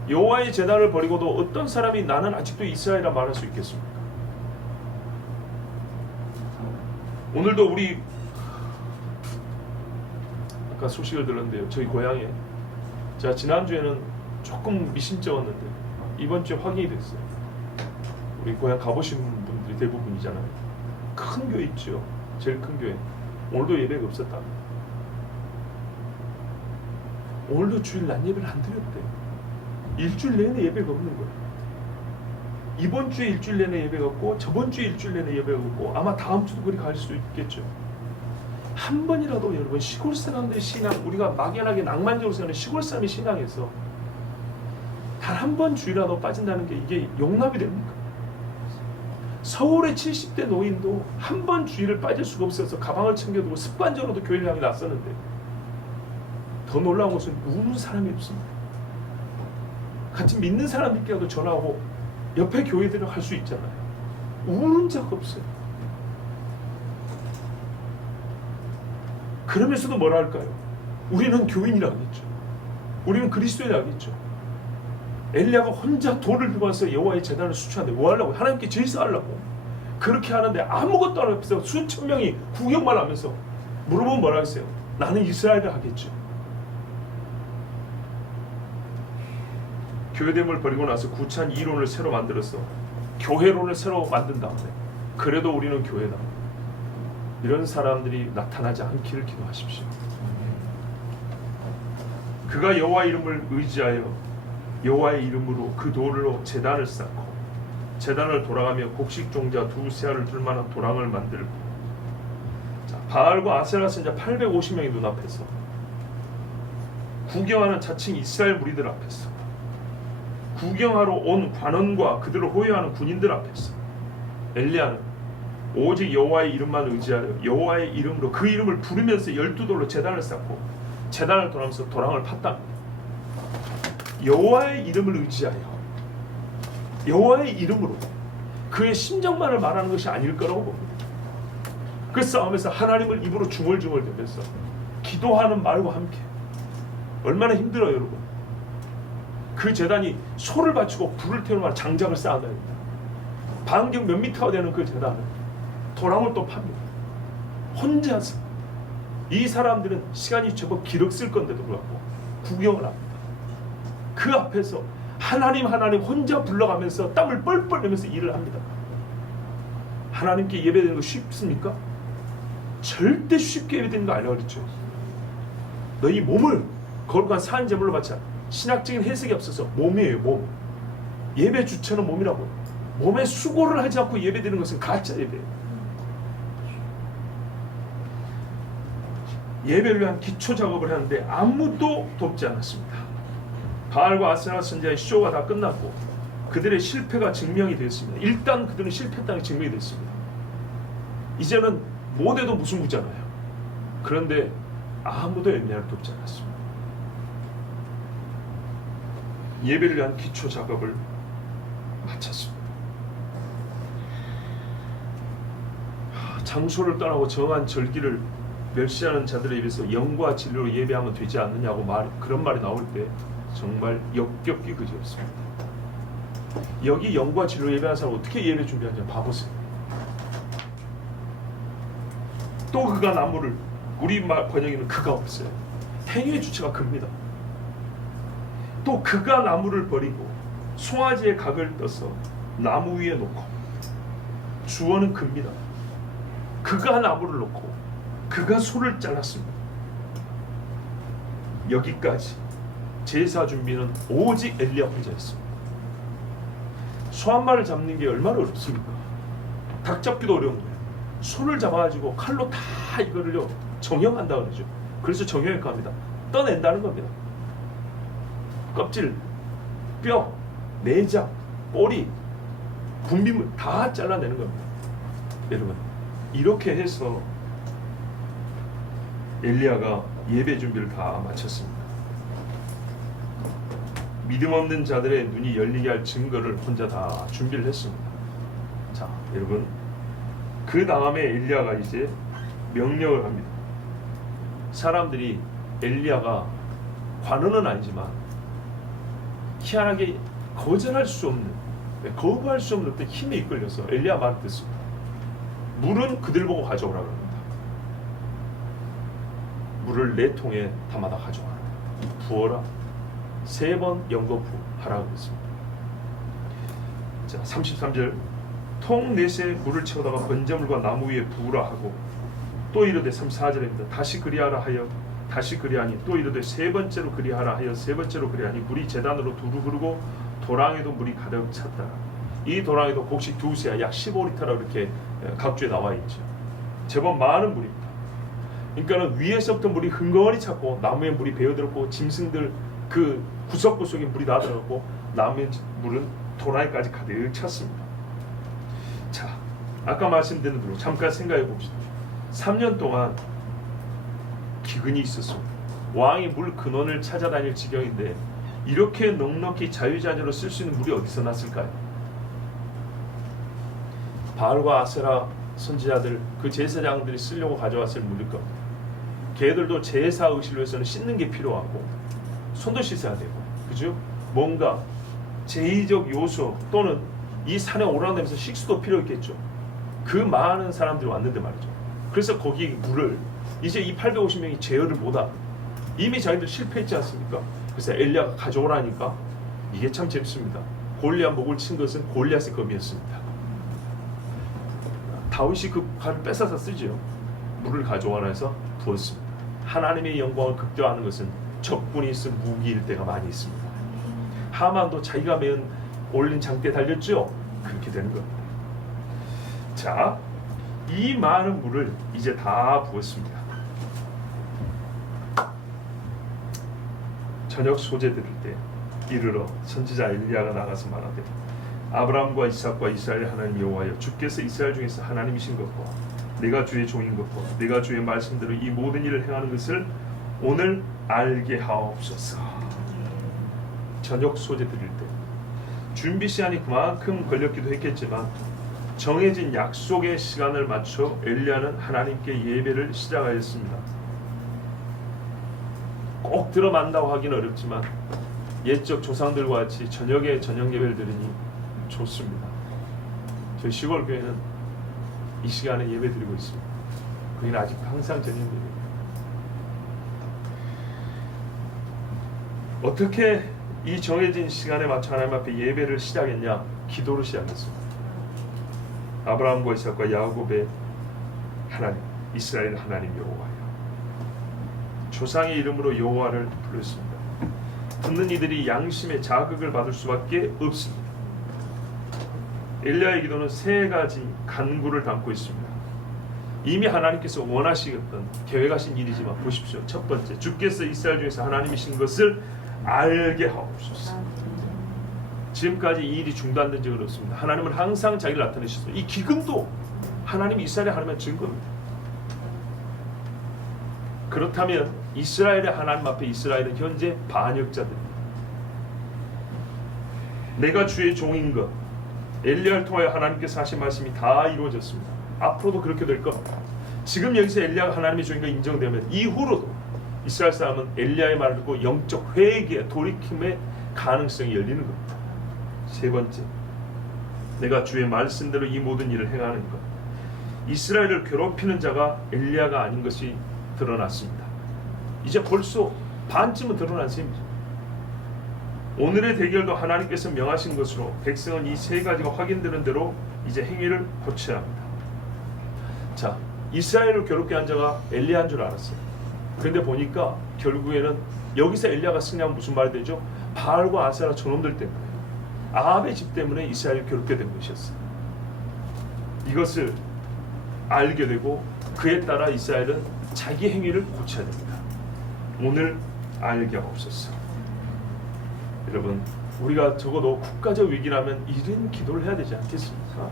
여호와의 제단을 버리고도 어떤 사람이 나는 아직도 이스라엘이라 말할 수 있겠습니까? 오늘도 우리 아까 소식을 들었는데요. 저희 고향에 제가 지난주에는 조금 미심쩍었는데 이번 주에 확인이 됐어요. 우리 고향 가보신 분들이 대부분이잖아요. 큰 교회 있죠. 제일 큰 교회. 오늘도 예배가 없었다. 오늘도 주일 낮 예배를 안 드렸대요. 일주일 내내 예배가 없는 거예요. 이번 주에 일주일 내내 예배가 없고 저번 주에 일주일 내내 예배가 없고 아마 다음 주도 그리 갈 수도 있겠죠. 한 번이라도 여러분 시골 사람들의 신앙, 우리가 막연하게 낭만적으로 생각하는 시골 사람의 신앙에서 단 한 번 주일이라도 빠진다는 게 이게 용납이 됩니까? 서울의 70대 노인도 한 번 주일을 빠질 수가 없어서 가방을 챙겨두고 습관적으로도 교회를 향해 났었는데 더 놀라운 것은 우는 사람이 없습니다. 같이 믿는 사람들끼리도 전화하고 옆에 교회들을 갈 수 있잖아요. 우는 적 없어요. 그러면서도 뭐라 할까요? 우리는 교인이라 하겠죠. 우리는 그리스도인이라 하겠죠. 엘리야가 혼자 돌을 들고 와서 여호와의 제단을 수출하는데 뭐 하려고? 하나님께 제사하려고. 그렇게 하는데 아무것도 안 해서 수천 명이 구경만 하면서 물어보면 뭐라 했어요? 나는 이스라엘을 하겠죠. 교회됨을 버리고 나서 구찬 이론을 새로 만들어서 교회론을 새로 만든 다음에 그래도 우리는 교회다. 이런 사람들이 나타나지 않기를 기도하십시오. 그가 여호와 이름을 의지하여 여호와의 이름으로 그 돌로 제단을 쌓고 제단을 돌아가며 곡식 종자 두세 알을 둘 만한 도랑을 만들고, 자, 바알과 아세라 선자 850명이 눈앞에서 구경하는 자칭 이스라엘 무리들 앞에서 구경하러 온 관원과 그들을 호위하는 군인들 앞에서 엘리야는 오직 여호와의 이름만 의지하여 여호와의 이름으로 그 이름을 부르면서 12돌로 제단을 쌓고 제단을 돌아가면서 도랑을 팠다. 여호와의 이름을 의지하여 여호와의 이름으로 그의 심정만을 말하는 것이 아닐 거라고 봅니다. 그 싸움에서 하나님을 입으로 중얼중얼대면서 기도하는 말과 함께 얼마나 힘들어요, 여러분. 그 제단이 소를 바치고 불을 태우는 장작을 쌓아야 됩니다. 반경 몇 미터가 되는 그 제단을 도랑을 또 팝니다. 혼자서. 이 사람들은 시간이 제법 기럭쓸 건데도 불구하고 구경을 합니다. 그 앞에서 하나님 혼자 불러가면서 땀을 뻘뻘 내면서 일을 합니다. 하나님께 예배되는 거 쉽습니까? 절대 쉽게 예배되는 거 아니라고 그랬죠. 너희 몸을 거룩한 산제물로 바쳐. 신학적인 해석이 없어서 몸이에요, 몸. 예배 주체는 몸이라고. 몸에 수고를 하지 않고 예배드리는 것은 가짜 예배예요. 예배를 위한 기초 작업을 하는데 아무도 돕지 않았습니다. 바알과 아세라 선지자의 쇼가 다 끝났고 그들의 실패가 증명이 됐습니다. 일단 그들은 실패했다는 게 증명이 됐습니다. 이제는 못해도 무승부잖아요. 그런데 아무도 엘리야를 돕지 않았습니다. 예배를 위한 기초 작업을 마쳤습니다. 장소를 떠나고 정한 절기를 멸시하는 자들에 비해서 영과 진리로 예배하면 되지 않느냐고 그런 말이 나올 때 정말 역겹기 그지없습니다. 여기 영과 진리로 예배하는 사람 어떻게 예배 준비하냐 봐보세요. 또 그가 나무를, 우리말 번역에는 그가 없어요. 행위의 주체가 그입니다. 또 그가 나무를 버리고 송아지의 각을 떠서 나무 위에 놓고, 주어는 그입니다. 그가 나무를 놓고 그가 소를 잘랐습니다. 여기까지 제사 준비는 오직 엘리야 혼자였습니다. 소 한 마리를 잡는 게 얼마나 어렵습니까? 닭 잡기도 어려운 거예요. 소를 잡아가지고 칼로 다 이거를요 정형한다 그러죠. 그래서 정형외과 합니다. 떠낸다는 겁니다. 껍질, 뼈, 내장, 꼬리, 분비물 다 잘라내는 겁니다. 여러분, 이렇게 해서 엘리야가 예배 준비를 다 마쳤습니다. 믿음 없는 자들의 눈이 열리게 할 증거를 혼자 다 준비를 했습니다. 자, 여러분, 그 다음에 엘리야가 이제 명령을 합니다. 사람들이 엘리야가 관원은 아니지만 희한하게 거절할 수 없는, 거부할 수 없는 어떤 힘에 이끌려서 엘리야 말을 듣습니다. 물은 그들 보고 가져오라고 합니다. 물을 4통에 담아다 가져와라. 부어라. 3번 연거푸하라고 했습니다. 자, 33절, 통 4세 물을 채우다가 번제물과 나무 위에 부으라 하고, 또 이르되 34절입니다. 다시 그리하라 하여 다시 그리하니, 또 이르되 3번째로 그리하라 하여 3번째로 그리하니, 물이 제단으로 두루 흐르고 도랑에도 물이 가득 찼다. 이 도랑에도 곡식 2세야 약 15리터라고 이렇게 각주에 나와 있죠. 제법 많은 물입니다. 그러니까는 위에서부터 물이 흥건히 찼고, 나무에 물이 베어들었고, 짐승들 그 구석구석에 물이 나들어갔고, 나무의 물은 도랑에까지 가득 찼습니다. 자, 아까 말씀드린 대로 잠깐 생각해 봅시다. 3년 동안 기근이 있었습니다. 왕이 물 근원을 찾아다닐 지경인데 이렇게 넉넉히 자유자재로 쓸 수 있는 물이 어디서 났을까요? 바알과 아세라 선지자들, 그 제사장들이 쓰려고 가져왔을 물일 겁니다. 걔들도 제사 의식을 위해서는 씻는 게 필요하고 손도 씻어야 되고, 그죠? 뭔가 제의적 요소 또는 이 산에 오르내면서 식수도 필요했겠죠. 그 많은 사람들이 왔는데 말이죠. 그래서 거기 물을 이제 이 850명이 제어를 못하고 이미 자기들 실패했지 않습니까? 그래서 엘리야가 가져오라니까, 이게 참 재밌습니다. 골리앗 목을 친 것은 골리앗의 검이었습니다. 다윗이 그 칼을 뺏어서 쓰지요. 물을 가져오라 해서 부었습니다. 하나님의 영광을 극대화하는 것은 적군이 쓴 무기일 때가 많이 있습니다. 하만도 자기가 메은 올린 장대에 달렸죠. 그렇게 되는 겁니다. 자, 이 많은 물을 이제 다 부었습니다. 저녁 소재 드릴 때 이르러 선지자 엘리야가 나가서 말하되, 아브라함과 이삭과 이스라엘 하나님 여호와여, 주께서 이스라엘 중에서 하나님이신 것과 내가 주의 종인 것과 내가 주의 말씀대로 이 모든 일을 행하는 것을 오늘 알게 하옵소서. 저녁 소재 드릴 때 준비 시간이 그만큼 걸렸기도 했겠지만 정해진 약속의 시간을 맞춰 엘리야는 하나님께 예배를 시작하였습니다. 꼭 들어만다고 하기는 어렵지만 옛적 조상들과 같이 저녁에 저녁 예배를 드리니 좋습니다. 저희 시골 교회는 이 시간에 예배 드리고 있습니다. 거기는 아직 항상 저녁 예배입니다. 어떻게 이 정해진 시간에 맞춰 하나님 앞에 예배를 시작했냐? 기도로 시작했습니다. 아브라함과 이삭과 야곱의 하나님, 이스라엘 하나님 여호와여, 조상의 이름으로 여호와를 부르습니다. 듣는 이들이 양심의 자극을 받을 수밖에 없습니다. 엘리야의 기도는 3가지 간구를 담고 있습니다. 이미 하나님께서 원하시겠던 계획하신 일이지만 보십시오. 첫 번째, 주께서 이스라엘 중에서 하나님이신 것을 알게 하옵소서. 지금까지 이 일이 중단된 적은 없습니다. 하나님은 항상 자기를 나타내셨어요. 이 기근도 하나님이 이스라엘의 하나님의 증거입니다. 그렇다면 이스라엘의 하나님 앞에 이스라엘은 현재 반역자들입니다. 내가 주의 종인 것, 엘리야를 통하여 하나님께서 하신 말씀이 다 이루어졌습니다. 앞으로도 그렇게 될 겁니다. 지금 여기서 엘리야가 하나님의 종인가 인정되면 이후로도 이스라엘 사람은 엘리야의 말을 듣고 영적 회개의 돌이킴의 가능성이 열리는 겁니다. 3번째, 내가 주의 말씀대로 이 모든 일을 행하는 것. 이스라엘을 괴롭히는 자가 엘리야가 아닌 것이 드러났습니다. 이제 벌써 반쯤은 드러난 셈이죠. 오늘의 대결도 하나님께서 명하신 것으로 백성은 이 3가지가 확인되는 대로 이제 행위를 고쳐야 합니다. 자, 이스라엘을 괴롭게 한 자가 엘리야인 줄 알았어요. 그런데 보니까 결국에는 여기서 엘리야가 승리하면 무슨 말이 되죠? 바알과 아세라 저놈들 때문에, 아합의 집 때문에 이스라엘을 괴롭게 된 것이었어요. 이것을 알게 되고 그에 따라 이스라엘은 자기 행위를 고쳐야 됩니다. 오늘 알게 하옵소서. 여러분, 우리가 적어도 국가적 위기라면 이런 기도를 해야 되지 않겠습니까?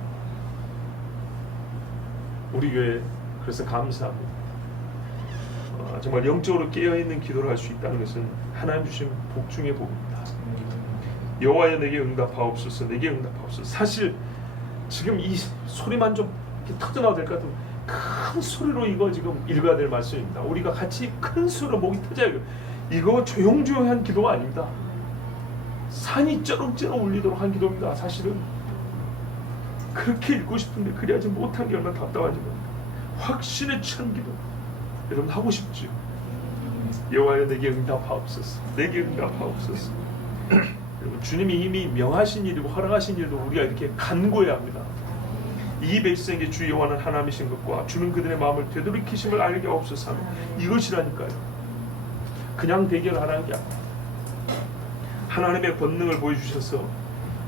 우리 교회 그래서 감사합니다. 정말 영적으로 깨어있는 기도를 할 수 있다는 것은 하나님 주신 복 중의 복입니다. 여호와여 내게 응답하옵소서, 내게 응답하옵소서. 사실 지금 이 소리만 좀 터져나와도 될 것 같은 큰 소리로 이거 지금 읽어야 될 말씀입니다. 우리가 같이 큰 소리로 목이 터져야 해요. 이거 조용조용한 기도가 아닙니다. 산이 쩌렁쩌렁 울리도록 한 기도입니다. 사실은 그렇게 읽고 싶은데 그래야지 못한 게 얼마나 답답하지만 확신에 찬 기도 여러분 하고 싶죠. 여호와여 내게 응답하옵소서, 내게 응답하옵소서. 여러분 주님이 이미 명하신 일이고 허락하신 일도 우리가 이렇게 간구해야 합니다. 이 백성에게 주 여호와는 하나님이신 것과 주는 그들의 마음을 되돌이키심을 알게 하옵소서 하며 이것이라니까요. 그냥 대결하라는 게 아니라 하나님의 권능을 보여주셔서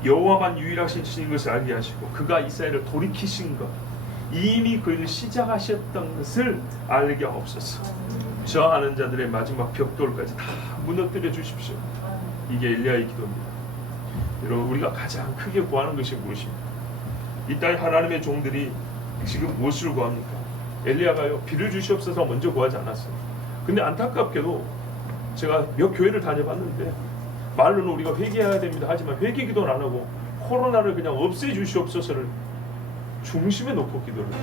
여호와만 유일하신 신인 것을 알게 하시고 그가 이스라엘을 돌이키신 것, 이미 그 일을 시작하셨던 것을 알게 하옵소서. 저하는 자들의 마지막 벽돌까지 다 무너뜨려 주십시오. 이게 엘리야의 기도입니다. 여러분 우리가 가장 크게 구하는 것이 무엇입니까? 이 땅에 하나님의 종들이 지금 무엇을 구합니까? 엘리야가요 비를 주시옵소서 먼저 구하지 않았어요. 근데 안타깝게도 제가 몇 교회를 다녀봤는데 말로는 우리가 회개해야 됩니다 하지만 회개 기도는 안 하고 코로나를 그냥 없애 주시옵소서를 중심에 놓고 기도를 해요.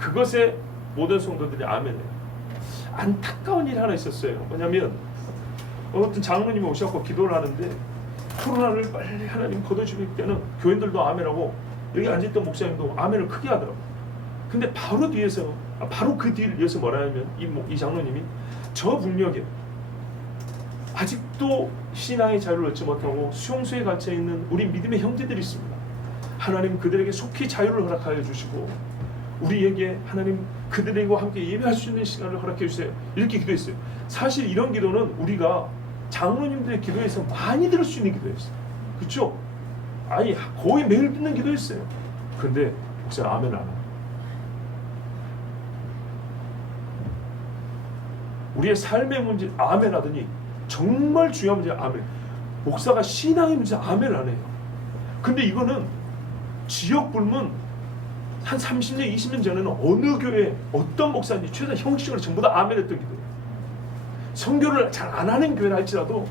그것에 모든 성도들이 아멘해요. 안타까운 일이 하나 있었어요. 뭐냐면 어떤 장로님이 오셔서 기도를 하는데 코로나를 빨리 하나님 걷어주실 때는 교인들도 아멘하고 여기 앉아있던 목사님도 아멘을 크게 하더라고요. 근데 바로 뒤에서 바로 그 뒤를 이어서 뭐라 하면 이 장로님이 저 북녘에 아직도 신앙의 자유를 얻지 못하고 수용소에 갇혀있는 우리 믿음의 형제들이 있습니다. 하나님 그들에게 속히 자유를 허락하여 주시고 우리에게 하나님 그들과 함께 예배할 수 있는 시간을 허락해 주세요. 이렇게 기도했어요. 사실 이런 기도는 우리가 장로님들의 기도에서 많이 들을 수 있는 기도였어요. 그렇죠? 아니 거의 매일 듣는 기도였어요. 그런데 목사님 아멘 안 해요. 우리의 삶의 문제 아멘 하더니 정말 중요한 문제 아멘. 목사가 신앙의 문제 아멘 안 해요. 근데 이거는 지역 불문 한 30년 20년 전에는 어느 교회 어떤 목사인지 최소한 형식으로 전부 다 아멘 했던 기도예요. 선교를 잘 안 하는 교회를 할지라도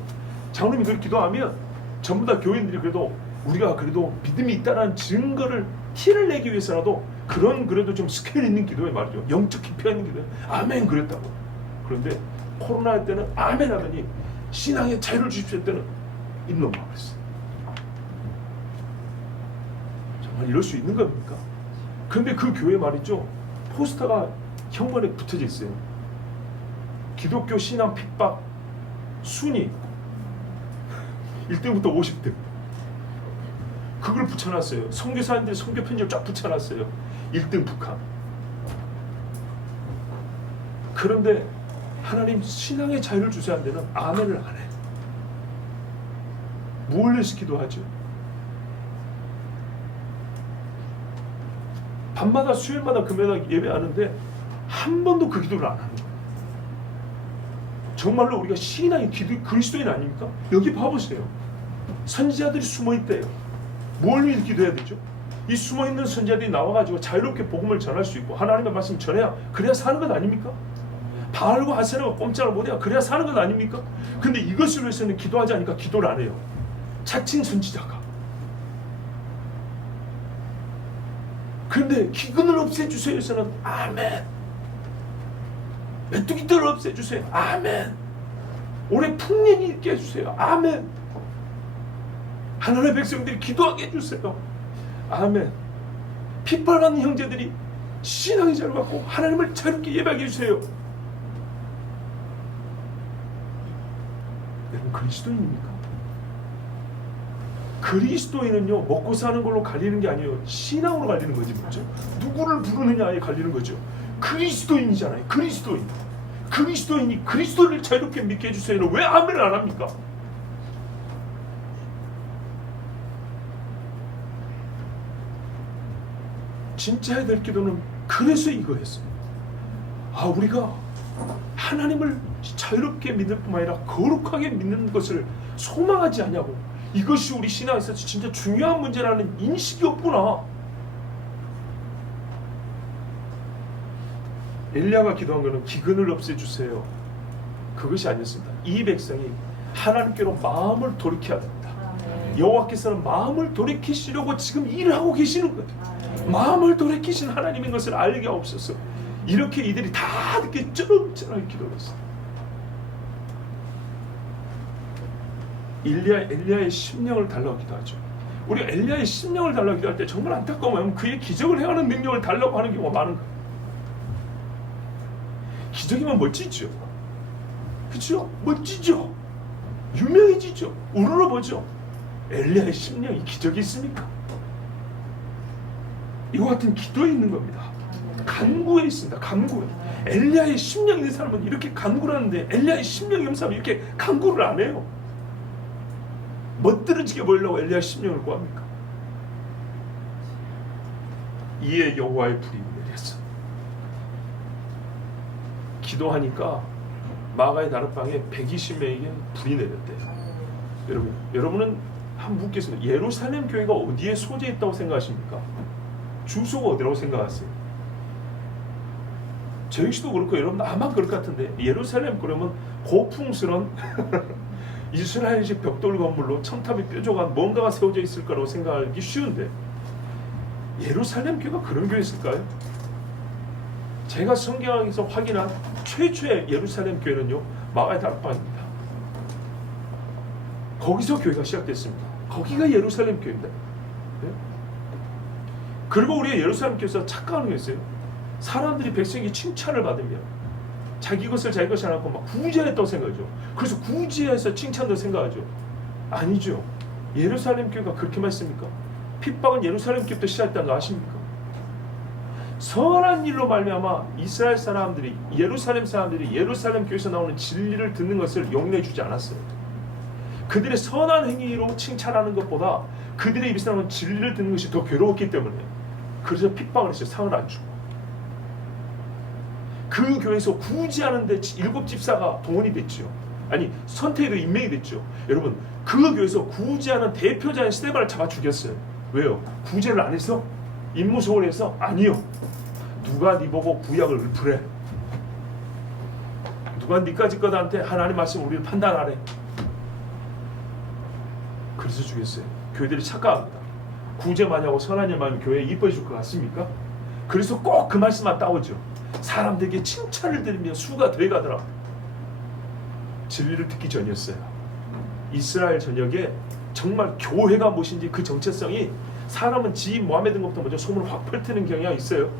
장로님이 그렇게 기도하면 전부 다 교인들이 그래도 우리가 그래도 믿음이 있다는 증거를 티를 내기 위해서라도 그래도 좀 스케일 있는 기도에 말이죠. 영적 깊이 있는 기도에 아멘 그랬다고. 그런데 코로나 때는 아멘 하더니 신앙의 자유를 주십시오 때는 입 넘어가버렸어요. 정말 이럴 수 있는 겁니까? 근데 그 교회 말이죠. 포스터가 현관에 붙어져 있어요. 기독교 신앙 핍박 순위 1등부터 50등 그걸 붙여놨어요. 선교사님들이 선교 편지를 쫙 붙여놨어요. 1등 북한. 그런데 하나님 신앙의 자유를 주셔야 되는 아멘을 안 해. 뭘 위해서 기도하죠? 밤마다 수요일마다 금요일마다 예배하는데 한 번도 그 기도를 안 하는 거예요. 정말로 우리가 신앙의 그리스도인 아닙니까? 여기 봐보세요. 선지자들이 숨어있대요. 뭘 위해 기도해야 되죠? 이 숨어있는 선지자들이 나와가지고 자유롭게 복음을 전할 수 있고 하나님의 말씀 전해야 그래야 사는 것 아닙니까? 바알과 아세라가 꼼짝을 못해야 그래야 사는 것 아닙니까? 근데 이것을 위해서는 기도하지 않으니까 기도를 안 해요. 자칭 선지자가. 그런데 기근을 없애주세요 해서는 아멘. 메뚜기들을 없애주세요. 아멘. 올해 풍년이 있게 해주세요. 아멘. 하나님의 백성들이 기도하게 해주세요. 아멘. 핍박하는 형제들이 신앙의 자유를 갖고 하나님을 자유롭게 예배하게 해주세요. 여러분 그리스도인입니까? 그리스도인은요 먹고 사는 걸로 갈리는 게 아니에요. 신앙으로 갈리는 거지 뭐죠? 누구를 부르느냐에 갈리는 거죠. 그리스도인이잖아요. 그리스도인. 그리스도인이 그리스도를 자유롭게 믿게 해주세요는 왜 아멘을 안 합니까? 진짜 해야 될 기도는 그래서 이거였어요. 우리가 하나님을 자유롭게 믿을 뿐만 아니라 거룩하게 믿는 것을 소망하지 않냐고. 이것이 우리 신앙에서 진짜 중요한 문제라는 인식이 없구나. 엘리야가 기도한 것은 기근을 없애주세요, 그것이 아니었습니다. 이 백성이 하나님께로 마음을 돌이켜야 됩니다. 여호와께서는 마음을 돌이키시려고 지금 일하고 계시는 거예요. 마음을 돌이키신 하나님인 것을 알게 없어서 이렇게 이들이 다 이렇게 쩌렁쩌렁 기도를 했어요. 엘리야의 심령을 달라고 기도하죠. 우리 엘리야의 심령을 달라고 기도할 때 정말 안타까워요. 그의 기적을 행하는 능력을 달라고 하는 경우가 많은 거예요. 기적이면 멋지죠. 그렇죠? 멋지죠. 유명해지죠. 우러러보죠. 엘리야의 심령이 기적이 있습니까? 이와 같은 기도에 있는 겁니다. 간구에 있습니다. 간구에. 엘리야의 심령이 있는 사람은 이렇게 간구를 하는데 엘리야의 심령이 없는 사람은 이렇게 간구를 안 해요. 멋들어지게 보이려고 엘리야의 심령을 구합니까? 이에 여호와의 불이 내렸어. 기도하니까 마가의 다락방에 120명에게 불이 내렸대요. 여러분은 한번 묻겠습니다. 예루살렘 교회가 어디에 소재있다고 생각하십니까? 주소가 어디라고 생각하세요? 저 역시도 그렇고 여러분 아마 그럴 것 같은데, 예루살렘 그러면 고풍스런 이스라엘식 벽돌 건물로 첨탑이 뾰족한 뭔가가 세워져 있을 거라고 생각하기 쉬운데, 예루살렘 교회가 그런 교회였을까요? 제가 성경에서 확인한 최초의 예루살렘 교회는요, 마가의 다락방입니다. 거기서 교회가 시작됐습니다. 거기가 예루살렘 교회입니다. 네? 그리고 우리가 예루살렘 교회에서 착각하는 게 있어요. 사람들이 백성이 칭찬을 받으면 자기 것을 자기 것이 않고 막 구제했다고 생각하죠. 그래서 구제해서 칭찬도 생각하죠. 아니죠. 예루살렘 교회가 그렇게만 했습니까? 핍박은 예루살렘 교회부터 시작했다는 거 아십니까? 선한 일로 말미암아 이스라엘 사람들이, 예루살렘 사람들이 예루살렘 교회에서 나오는 진리를 듣는 것을 용인해 주지 않았어요. 그들의 선한 행위로 칭찬하는 것보다 그들의 입에서 나오는 진리를 듣는 것이 더 괴로웠기 때문에, 그래서 핍박을 했어요. 상을 안 주고. 그 교회에서 구제하는데 7집사가 동원이 됐죠. 아니, 선택으로 임명이 됐죠. 여러분, 그 교회에서 구제하는 대표자인 스데반을 잡아 죽였어요. 왜요? 구제를 안 해서? 임무 소홀히 해서? 아니요. 누가 네 보고 구약을 읊으래? 누가 니까지 것한테 하나님 말씀 우리를 판단하래? 그래서 죽였어요. 교회들이 착각합니다. 구제만 하고 선한 일만 하면 교회에 이뻐해 줄 것 같습니까? 그래서 꼭 그 말씀만 따오죠. 사람들에게 칭찬을 들으며 수가 돼가더라. 진리를 듣기 전이었어요. 이스라엘 전역에 정말 교회가 무엇인지 그 정체성이, 사람은 지 모함에 든 것부터 먼저 소문을 확 펼트는 경향이 있어요.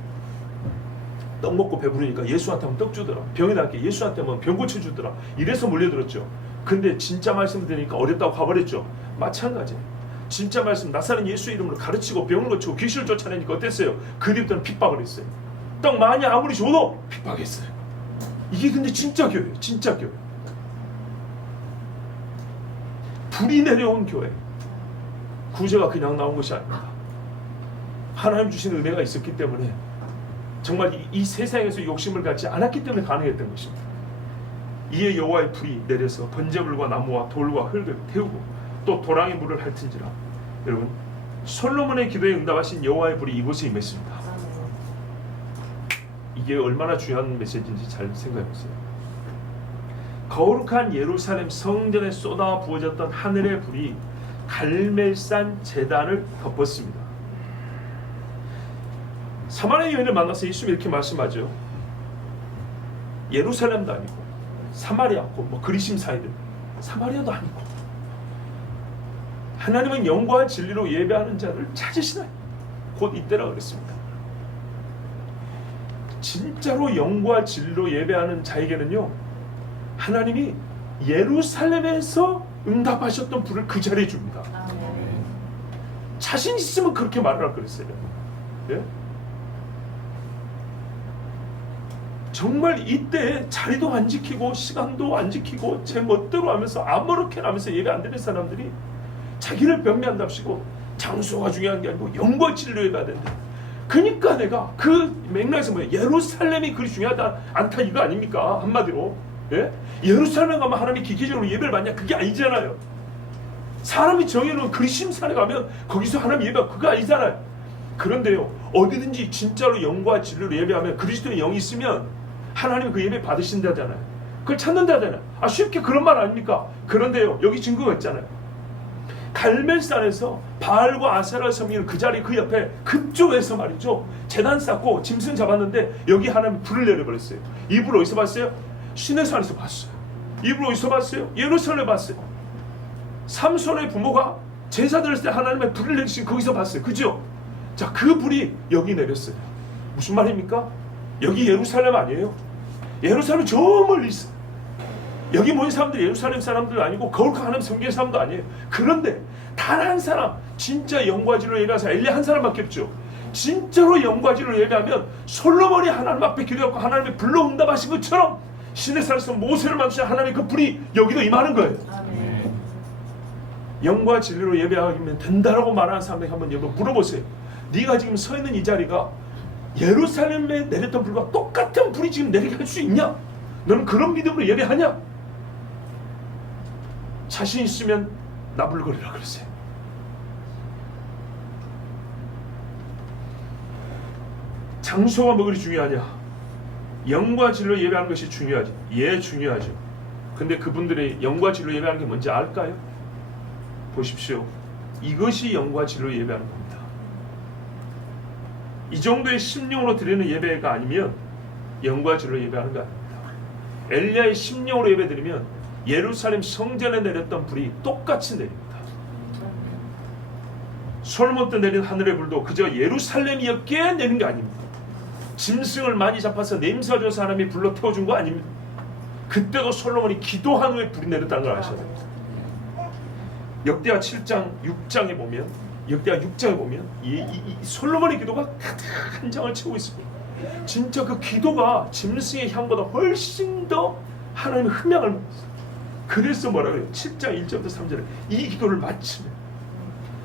떡 먹고 배부르니까 예수한테 하면 떡 주더라. 병이 낫게 예수한테 하면 병 고쳐주더라. 이래서 몰려들었죠. 근데 진짜 말씀을 들으니까 어렵다고 가버렸죠. 마찬가지. 진짜 말씀 나사렛 예수 이름으로 가르치고 병을 고치고 귀신을 쫓아내니까 어땠어요? 그 뒤부터는 핍박을 했어요. 떡 많이 아무리 줘도 핍박했어요. 이게 근데 진짜 교회예요. 진짜 교회. 불이 내려온 교회. 구제가 그냥 나온 것이 아닙니다. 하나님 주신 은혜가 있었기 때문에, 정말 이 세상에서 욕심을 갖지 않았기 때문에 가능했던 것입니다. 이에 여호와의 불이 내려서 번제물과 나무와 돌과 흙을 태우고 또 도랑의 물을 핥은지라. 여러분, 솔로몬의 기도에 응답하신 여호와의 불이 이곳에 임했습니다. 이게 얼마나 중요한 메시지인지 잘 생각해보세요. 거룩한 예루살렘 성전에 쏟아 부어졌던 하늘의 불이 갈멜산 제단을 덮었습니다. 사마리아 여인을 만나서 예수님이 이렇게 말씀하죠. 예루살렘도 아니고 사마리아고 뭐 그리심 사이들, 사마리아도 아니고 하나님은 영과 진리로 예배하는 자를 찾으시나요? 곧 이때라 그랬습니다. 진짜로 영과 진리로 예배하는 자에게는요, 하나님이 예루살렘에서 응답하셨던 불을 그 자리에 줍니다. 자신 있으면 그렇게 말을 할 그랬어요. 예? 정말 이때 자리도 안 지키고 시간도 안 지키고 제 멋대로 하면서 아무렇게나 하면서 예배 안 드리는 사람들이 자기를 변명한답시고 장소가 중요한 게 아니고 영과 진리로 예배해야 된다. 그러니까 내가 그 맥락에서 뭐예요? 예루살렘이 그리 중요하다 않다 이거 아닙니까? 한마디로. 예? 예루살렘 가면 하나님이 기계적으로 예배를 받냐? 그게 아니잖아요. 사람이 정해놓은 그리심산에 가면 거기서 하나님 예배가 그거 아니잖아요. 그런데요, 어디든지 진짜로 영과 진리로 예배하면 그리스도의 영이 있으면 하나님이 그 예배 받으신다잖아요. 그걸 찾는다잖아요. 쉽게 그런 말 아닙니까? 그런데요, 여기 증거가 있잖아요. 갈멜산에서 바알과 아세라를 섬기는 그 자리 그 옆에 그쪽에서 말이죠, 제단 쌓고 짐승 잡았는데 여기 하나님이 불을 내려버렸어요. 이 불을 어디서 봤어요? 시내산에서 봤어요. 이 불을 어디서 봤어요? 예루살렘에 봤어요. 삼손의 부모가 제사 드렸을 때 하나님의 불을 내리신 거기서 봤어요. 그죠? 자, 그 불이 여기 내렸어요. 무슨 말입니까? 여기 예루살렘 아니에요? 예루살렘 저 멀리 있어요. 여기 모인 사람들이 예루살렘 사람들 아니고 거룩한 하나님 섬기는 사람도 아니에요. 그런데 단 한 사람, 진짜 영과지로 예배하사 엘리야 한 사람밖에 없죠. 진짜로 영과지로 예배하면 솔로몬이 하나님 앞에 기도하고 하나님의 불로 응답하신 것처럼 시내산에서 모세를 만드신 하나님의 그 불이 여기도 임하는 거예요. 아멘. 영과 진리로 예배하면 된다라고 말하는 사람에게 한번 물어보세요. 네가 지금 서 있는 이 자리가 예루살렘에 내렸던 불과 똑같은 불이 지금 내리게 할 수 있냐? 너는 그런 믿음으로 예배하냐? 자신 있으면 나불거리라 그러세요. 장소가 뭐 그리 중요하냐? 영과 진리로 예배하는 것이 중요하지. 예, 중요하죠. 근데 그분들의 영과 진리로 예배하는 게 뭔지 알까요? 보십시오. 이것이 영과 진리로 예배하는 겁니다. 이 정도의 심령으로 드리는 예배가 아니면 영과 진리로 예배하는 거 아닙니다. 엘리야의 심령으로 예배드리면 예루살렘 성전에 내렸던 불이 똑같이 내립니다. 솔로몬 때 내린 하늘의 불도 그저 예루살렘이었기에 내린 게 아닙니다. 짐승을 많이 잡아서 냄새 줘서 사람이 불러 태워준 거 아닙니다. 그때도 솔로몬이 기도한 후에 불이 내렸다는 걸 아셔야 됩니다. 역대하 7장 6장에 보면 이 솔로몬의 기도가 가득 한 장을 채우고 있습니다. 진짜 그 기도가 짐승의 향보다 훨씬 더 하나님의 흠향을 받았어요. 그래서 뭐라고 해요? 7장 1절부터 3절에 이 기도를 마치면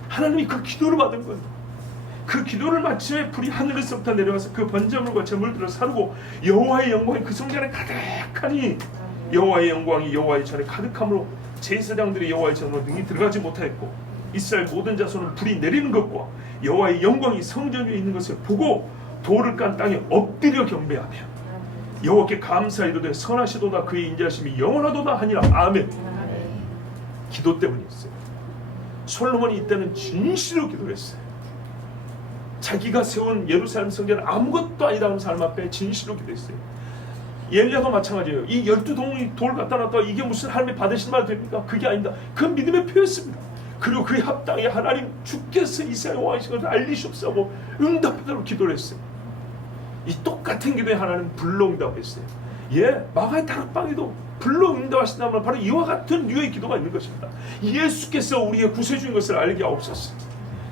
하나님이 그 기도를 받은 거예요. 그 기도를 마치면 불이 하늘에서부터 내려와서 그 번제물과 제물들을 사르고 여호와의 영광이 그 성전에 가득하니 여호와의 영광이 여호와의 전에 가득함으로 제사장들이 여호와의 전으로 능히 들어가지 못하였고 이스라엘 모든 자손은 불이 내리는 것과 여호와의 영광이 성전 위에 있는 것을 보고 돌을 깐 땅에 엎드려 경배하며 여호와께 감사이로되 선하시도다 그의 인자하심이 영원하도다 하니라. 아멘. 기도 때문이었어요. 솔로몬이 이때는 진실로 기도를 했어요. 자기가 세운 예루살렘 성전은 아무것도 아니다는 사람 앞에 진실로 기도했어요. 엘리야도 마찬가지예요. 이 12동이 돌 갖다 놨다 이게 무슨 하나님이 받으신 말 됩니까? 그게 아닙니다. 그 믿음의 표였습니다. 그리고 그의 합당에 하나님 주께서 이스라엘 왕이신 것을 알리시옵소서 응답하도록 기도를 했어요. 이 똑같은 기도에 하나님 불로 응답했어요. 예, 마가의 다락방에도 불로 응답하신다면 바로 이와 같은 류의 기도가 있는 것입니다. 예수께서 우리의 구세주인 것을 알게 하옵소서.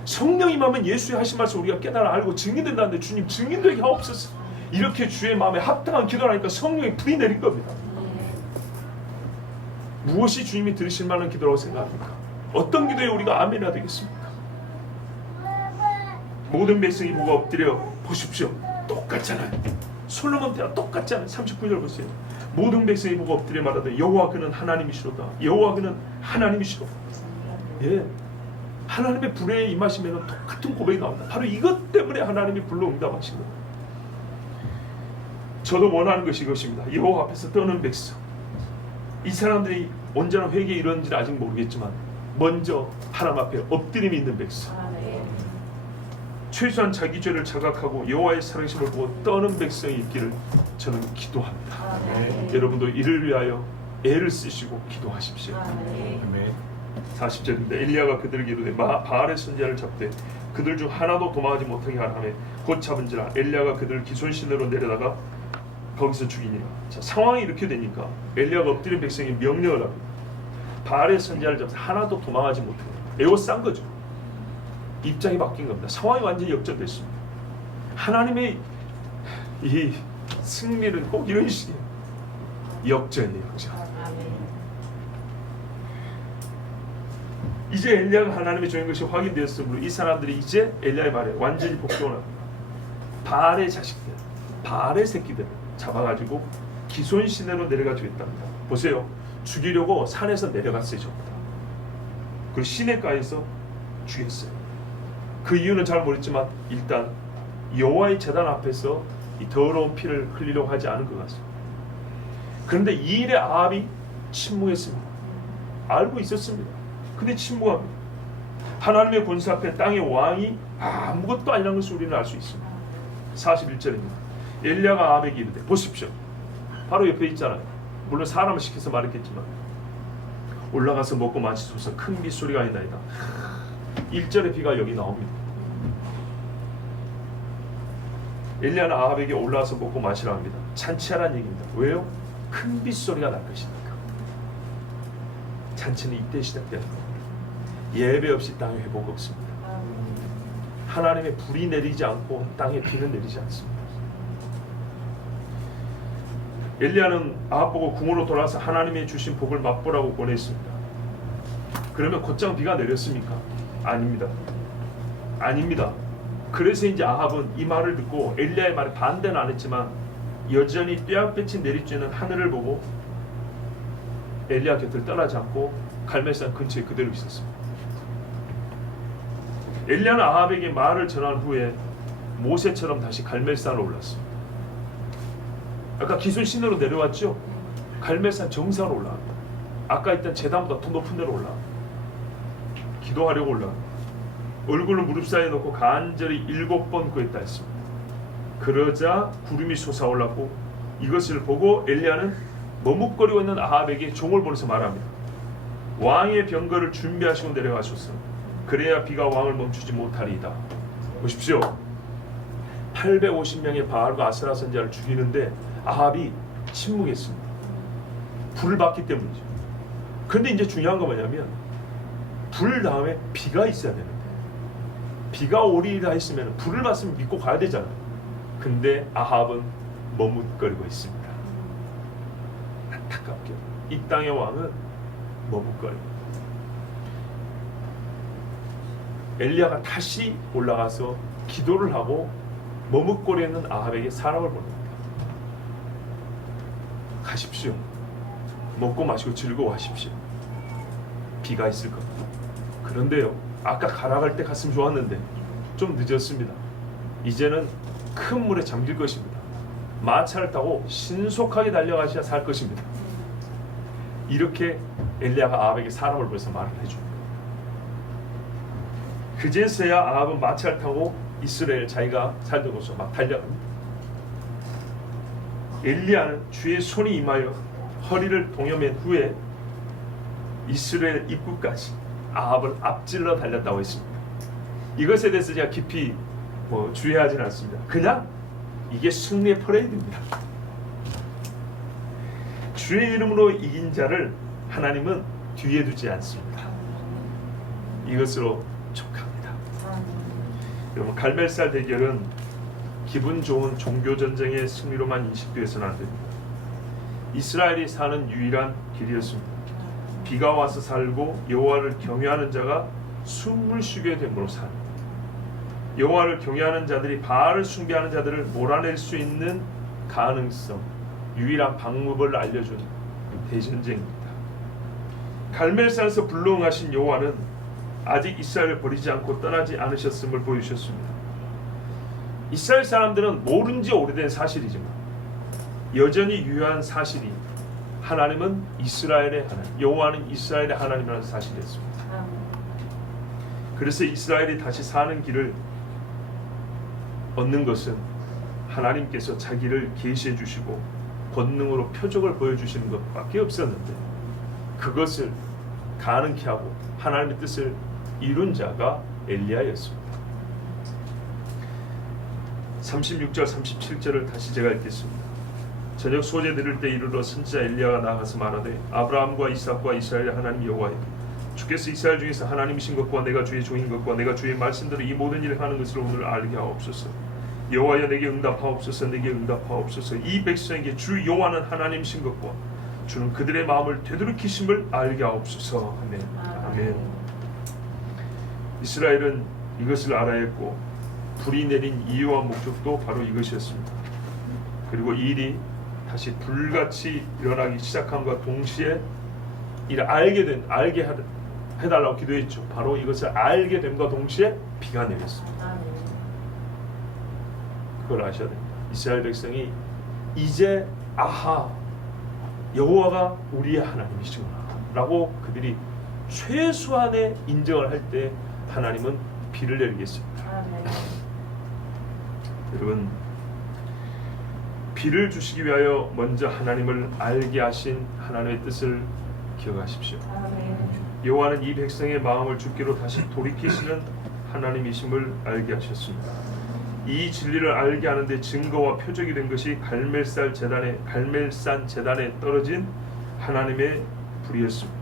성령이 임하면 예수의 하신 말씀 우리가 깨달아 알고 증인된다는데 주님 증인되게 하옵소서. 이렇게 주의 마음에 합당한 기도를 하니까 성령의 불이 내린 겁니다. 무엇이 주님이 들으실 만한 기도라고 생각합니까? 어떤 기도에 우리가 아멘해야 되겠습니까? 모든 백성이 보고 엎드려 보십시오. 똑같잖아요. 솔로몬 때와 똑같잖아요. 39절 보세요. 모든 백성이 보고 엎드려 말하되 여호와 그는 하나님이시로다. 여호와 그는 하나님이시로다. 예, 하나님의 불에 임하시면 똑같은 고백이 나옵니다. 바로 이것 때문에 하나님이 불로 응답하신 거예요. 저도 원하는 것이 이것입니다. 여호와 앞에서 떠는 백성. 이 사람들이 온전한 회개에 이르는지는 아직 모르겠지만 먼저 하나님 앞에 엎드림이 있는 백성. 최소한 자기 죄를 자각하고 여호와의 살아계심을 보고 떠는 백성이 있기를 저는 기도합니다. 여러분도 이를 위하여 애를 쓰시고 기도하십시오. 40절인데 엘리야가 그들에게 이르되 바알의 선지자를 잡되 그들 중 하나도 도망하지 못하게 하라매 곧 잡은지라 엘리야가 그들을 기손시내로 내려다가 거기서 죽이니라. 자, 상황이 이렇게 되니까 엘리야가 엎드린 백성이 명령을 합니다. 바알의 선지자를 잡되 하나도 도망하지 못하게 에워싼 거죠. 입장이 바뀐 겁니다. 상황이 완전히 역전됐습니다. 하나님의 이 승리는 꼭 이런 식이에요. 역전이에요. 역전. 이제 엘리야가 하나님의 종인 것이 확인되었으므로 이 사람들이 이제 엘리야의 말에 완전히 복종을 합니다. 바알의 자식들, 바알의 새끼들을 잡아가지고 기손 시내로 내려가 주겠답니다. 보세요. 죽이려고 산에서 내려갔어요. 전부 다. 그 시내가에서 죽였어요. 그 이유는 잘 모르겠지만 일단 여호와의 제단 앞에서 이 더러운 피를 흘리려고 하지 않은 것 같습니다. 그런데 이 일에 아합이 침묵했습니다. 알고 있었습니다. 근데 침묵합니다. 하나님의 권세 앞에 땅의 왕이 아무것도 아니라는 것을 우리는 알 수 있습니다. 41절입니다. 엘리야가 아합에게 이르되 보십시오. 바로 옆에 있잖아요. 물론 사람을 시켜서 말했겠지만 올라가서 먹고 마시소서 큰 빗소리가 있나이다. 1절의 비가 여기 나옵니다. 엘리야는 아합에게 올라와서 먹고 마시라 합니다. 잔치하라는 얘기입니다. 왜요? 큰 빗소리가 날 것이니까. 잔치는 이때 시작되는 겁니다. 예배 없이 땅에 회복 없습니다. 하나님의 불이 내리지 않고 땅에 비는 내리지 않습니다. 엘리야는 아합 보고 궁으로 돌아와서 하나님의 주신 복을 맛보라고 권했습니다. 그러면 곧장 비가 내렸습니까? 아닙니다. 아닙니다. 그래서 이제 아합은 이 말을 듣고 엘리야의 말에 반대는 안 했지만 여전히 뙤약볕이 내리쬐는 하늘을 보고 엘리야 곁을 떠나지 않고 갈멜산 근처에 그대로 있었습니다. 엘리야는 아합에게 말을 전한 후에 모세처럼 다시 갈멜산으로 올랐습니다. 아까 기순 신으로 내려왔죠? 갈멜산 정상으로 올라갑니다. 아까 있던 제단보다 더 높은 데로 올라갑니다. 기도하려고 올라갑니다. 얼굴을 무릎 사이에 놓고 간절히 7번 구했다 했습니다. 그러자 구름이 솟아올랐고 이것을 보고 엘리야는 머뭇거리고 있는 아합에게 종을 보내서 말합니다. 왕의 병거를 준비하시고 내려가소서. 그래야 비가 왕을 멈추지 못하리이다. 보십시오. 850명의 바알과 아세라 선지자를 죽이는데 아합이 침묵했습니다. 불을 받기 때문이죠. 근데 이제 중요한 건 뭐냐면 불 다음에 비가 있어야 되는데 비가 오리라 했으면 불을 받으면 믿고 가야 되잖아요. 근데 아합은 머뭇거리고 있습니다. 안타깝게 이 땅의 왕은 머뭇거립니다. 엘리야가 다시 올라가서 기도를 하고 머뭇거리 있는 아합에게 사람을 보냅니다. 가십시오. 먹고 마시고 즐거워하십시오. 비가 있을 겁니다. 그런데요, 아까 가라갈 때 갔으면 좋았는데 좀 늦었습니다. 이제는 큰 물에 잠길 것입니다. 마차를 타고 신속하게 달려가셔야 살 것입니다. 이렇게 엘리야가 아합에게 사람을 보내서 말을 해줍니다. 그제서야 아합은 마차를 타고 이스라엘 자기가 살던 곳으로 막 달려갑니다. 엘리야는 주의 손이 임하여 허리를 동여맨 후에 이스라엘 입구까지 아합을 앞질러 달렸다고 했습니다. 이것에 대해서 제가 깊이 주의하지는 않습니다. 그냥 이게 승리의 퍼레이드입니다. 주의 이름으로 이긴 자를 하나님은 뒤에 두지 않습니다. 이것으로 촉합니다. 여러분, 갈멜산 대결은 기분 좋은 종교 전쟁의 승리로만 인식되어서는 안 됩니다. 이스라엘이 사는 유일한 길이었습니다. 비가 와서 살고 여호와를 경외하는 자가 숨을 쉬게 됨으로 삽니다. 여호와를 경외하는 자들이 바알을 숭배하는 자들을 몰아낼 수 있는 가능성, 유일한 방법을 알려준 대전쟁입니다. 갈멜산에서 불능하신 여호와는 아직 이스라엘을 버리지 않고 떠나지 않으셨음을 보여주셨습니다. 이스라엘 사람들은 모른 지 오래된 사실이지만 여전히 유효한 사실이 하나님은 이스라엘의 하나님, 여호와는 이스라엘의 하나님이라는 사실이었습니다. 그래서 이스라엘이 다시 사는 길을 얻는 것은 하나님께서 자기를 계시해 주시고 권능으로 표적을 보여주시는 것밖에 없었는데 그것을 가능케 하고 하나님의 뜻을 이룬 자가 엘리야였습니다. 36절 37절을 다시 제가 읽겠습니다. 저녁 소재 드릴 때 이르러 선지자 엘리야가 나가서 말하되 아브라함과 이삭과 이스라엘의 하나님 여호와여, 주께서 이스라엘 중에서 하나님이신 것과 내가 주의 종인 것과 내가 주의 말씀대로 이 모든 일을 하는 것을 오늘 알게 하옵소서. 여호와여, 내게 응답하옵소서. 내게 응답하옵소서. 이 백성에게 주 여호와는 하나님이신 것과 주는 그들의 마음을 되돌이키심을 알게 하옵소서. 아멘. 아멘. 이스라엘은 이것을 알아야 했고 불이 내린 이유와 목적도 바로 이것이었습니다. 그리고 이 일이 다시 불같이 일어나기 시작함과 동시에 이를 알게 해달라고 기도했죠. 바로 이것을 알게 됨과 동시에 비가 내렸습니다. 그걸 아셔야 됩니다. 이스라엘 백성이 이제 아하, 여호와가 우리의 하나님이시구나라고 그들이 최소한의 인정을 할 때 하나님은 비를 내리겠습니다. 여러분, 비를 주시기 위하여 먼저 하나님을 알게 하신 하나님의 뜻을 기억하십시오. 여호와는 이 백성의 마음을 주께로 다시 돌이키시는 하나님이심을 알게 하셨습니다. 이 진리를 알게 하는데 증거와 표적이 된 것이 갈멜산 제단에 떨어진 하나님의 불이었습니다.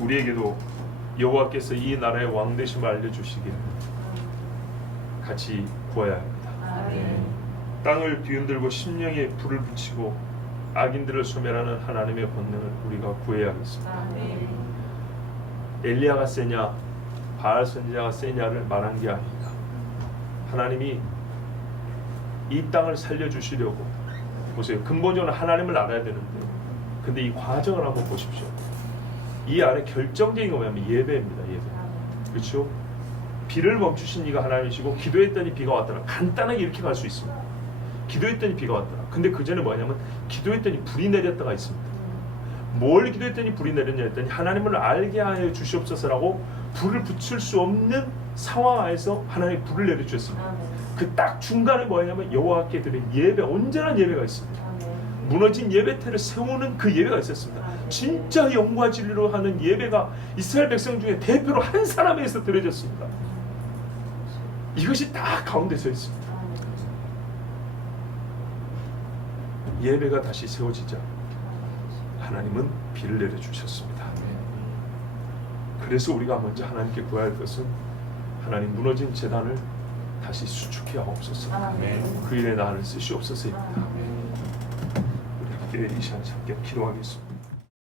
우리에게도 여호와께서 이 나라의 왕 되심을 알려주시기를 같이 구해야 합니다. 땅을 뒤흔들고 심령에 불을 붙이고 악인들을 소멸하는 하나님의 권능을 우리가 구해야 하겠습니다. 엘리야가 세냐 바알 선지자가 세냐를 말한 게 아닙니다. 하나님이 이 땅을 살려주시려고 보세요. 근본적으로 하나님을 알아야 되는데, 근데 이 과정을 한번 보십시오. 이 안에 결정적인 거 뭐냐면 예배입니다. 예배. 그렇죠? 비를 멈추신 이가 하나님이시고 기도했더니 비가 왔더라. 간단하게 이렇게 갈 수 있습니다. 기도했더니 비가 왔더라. 근데 그 전에 뭐냐면 기도했더니 불이 내렸다가 있습니다. 뭘 기도했더니 불이 내렸냐 했더니 하나님을 알게 하여 주시옵소서라고 불을 붙일 수 없는 상황 하에서 하나님이 불을 내려주셨습니다. 그 딱 중간에 뭐냐면 여호와께 드린 예배, 온전한 예배가 있습니다. 무너진 예배태를 세우는 그 예배가 있었습니다. 진짜 영과 진리로 하는 예배가 이스라엘 백성 중에 대표로 한 사람에게서 드려졌습니다. 이것이 딱 가운데 서 있습니다. 예배가 다시 세워지자 하나님은 비를 내려주셨습니다. 그래서 우리가 먼저 하나님께 구해야 할 것은 하나님 무너진 제단을 다시 수축해 하옵소서. 그 일에 나를 쓰시옵소서입니다. 우리 함께 이 시간 함께 기도하겠습니다.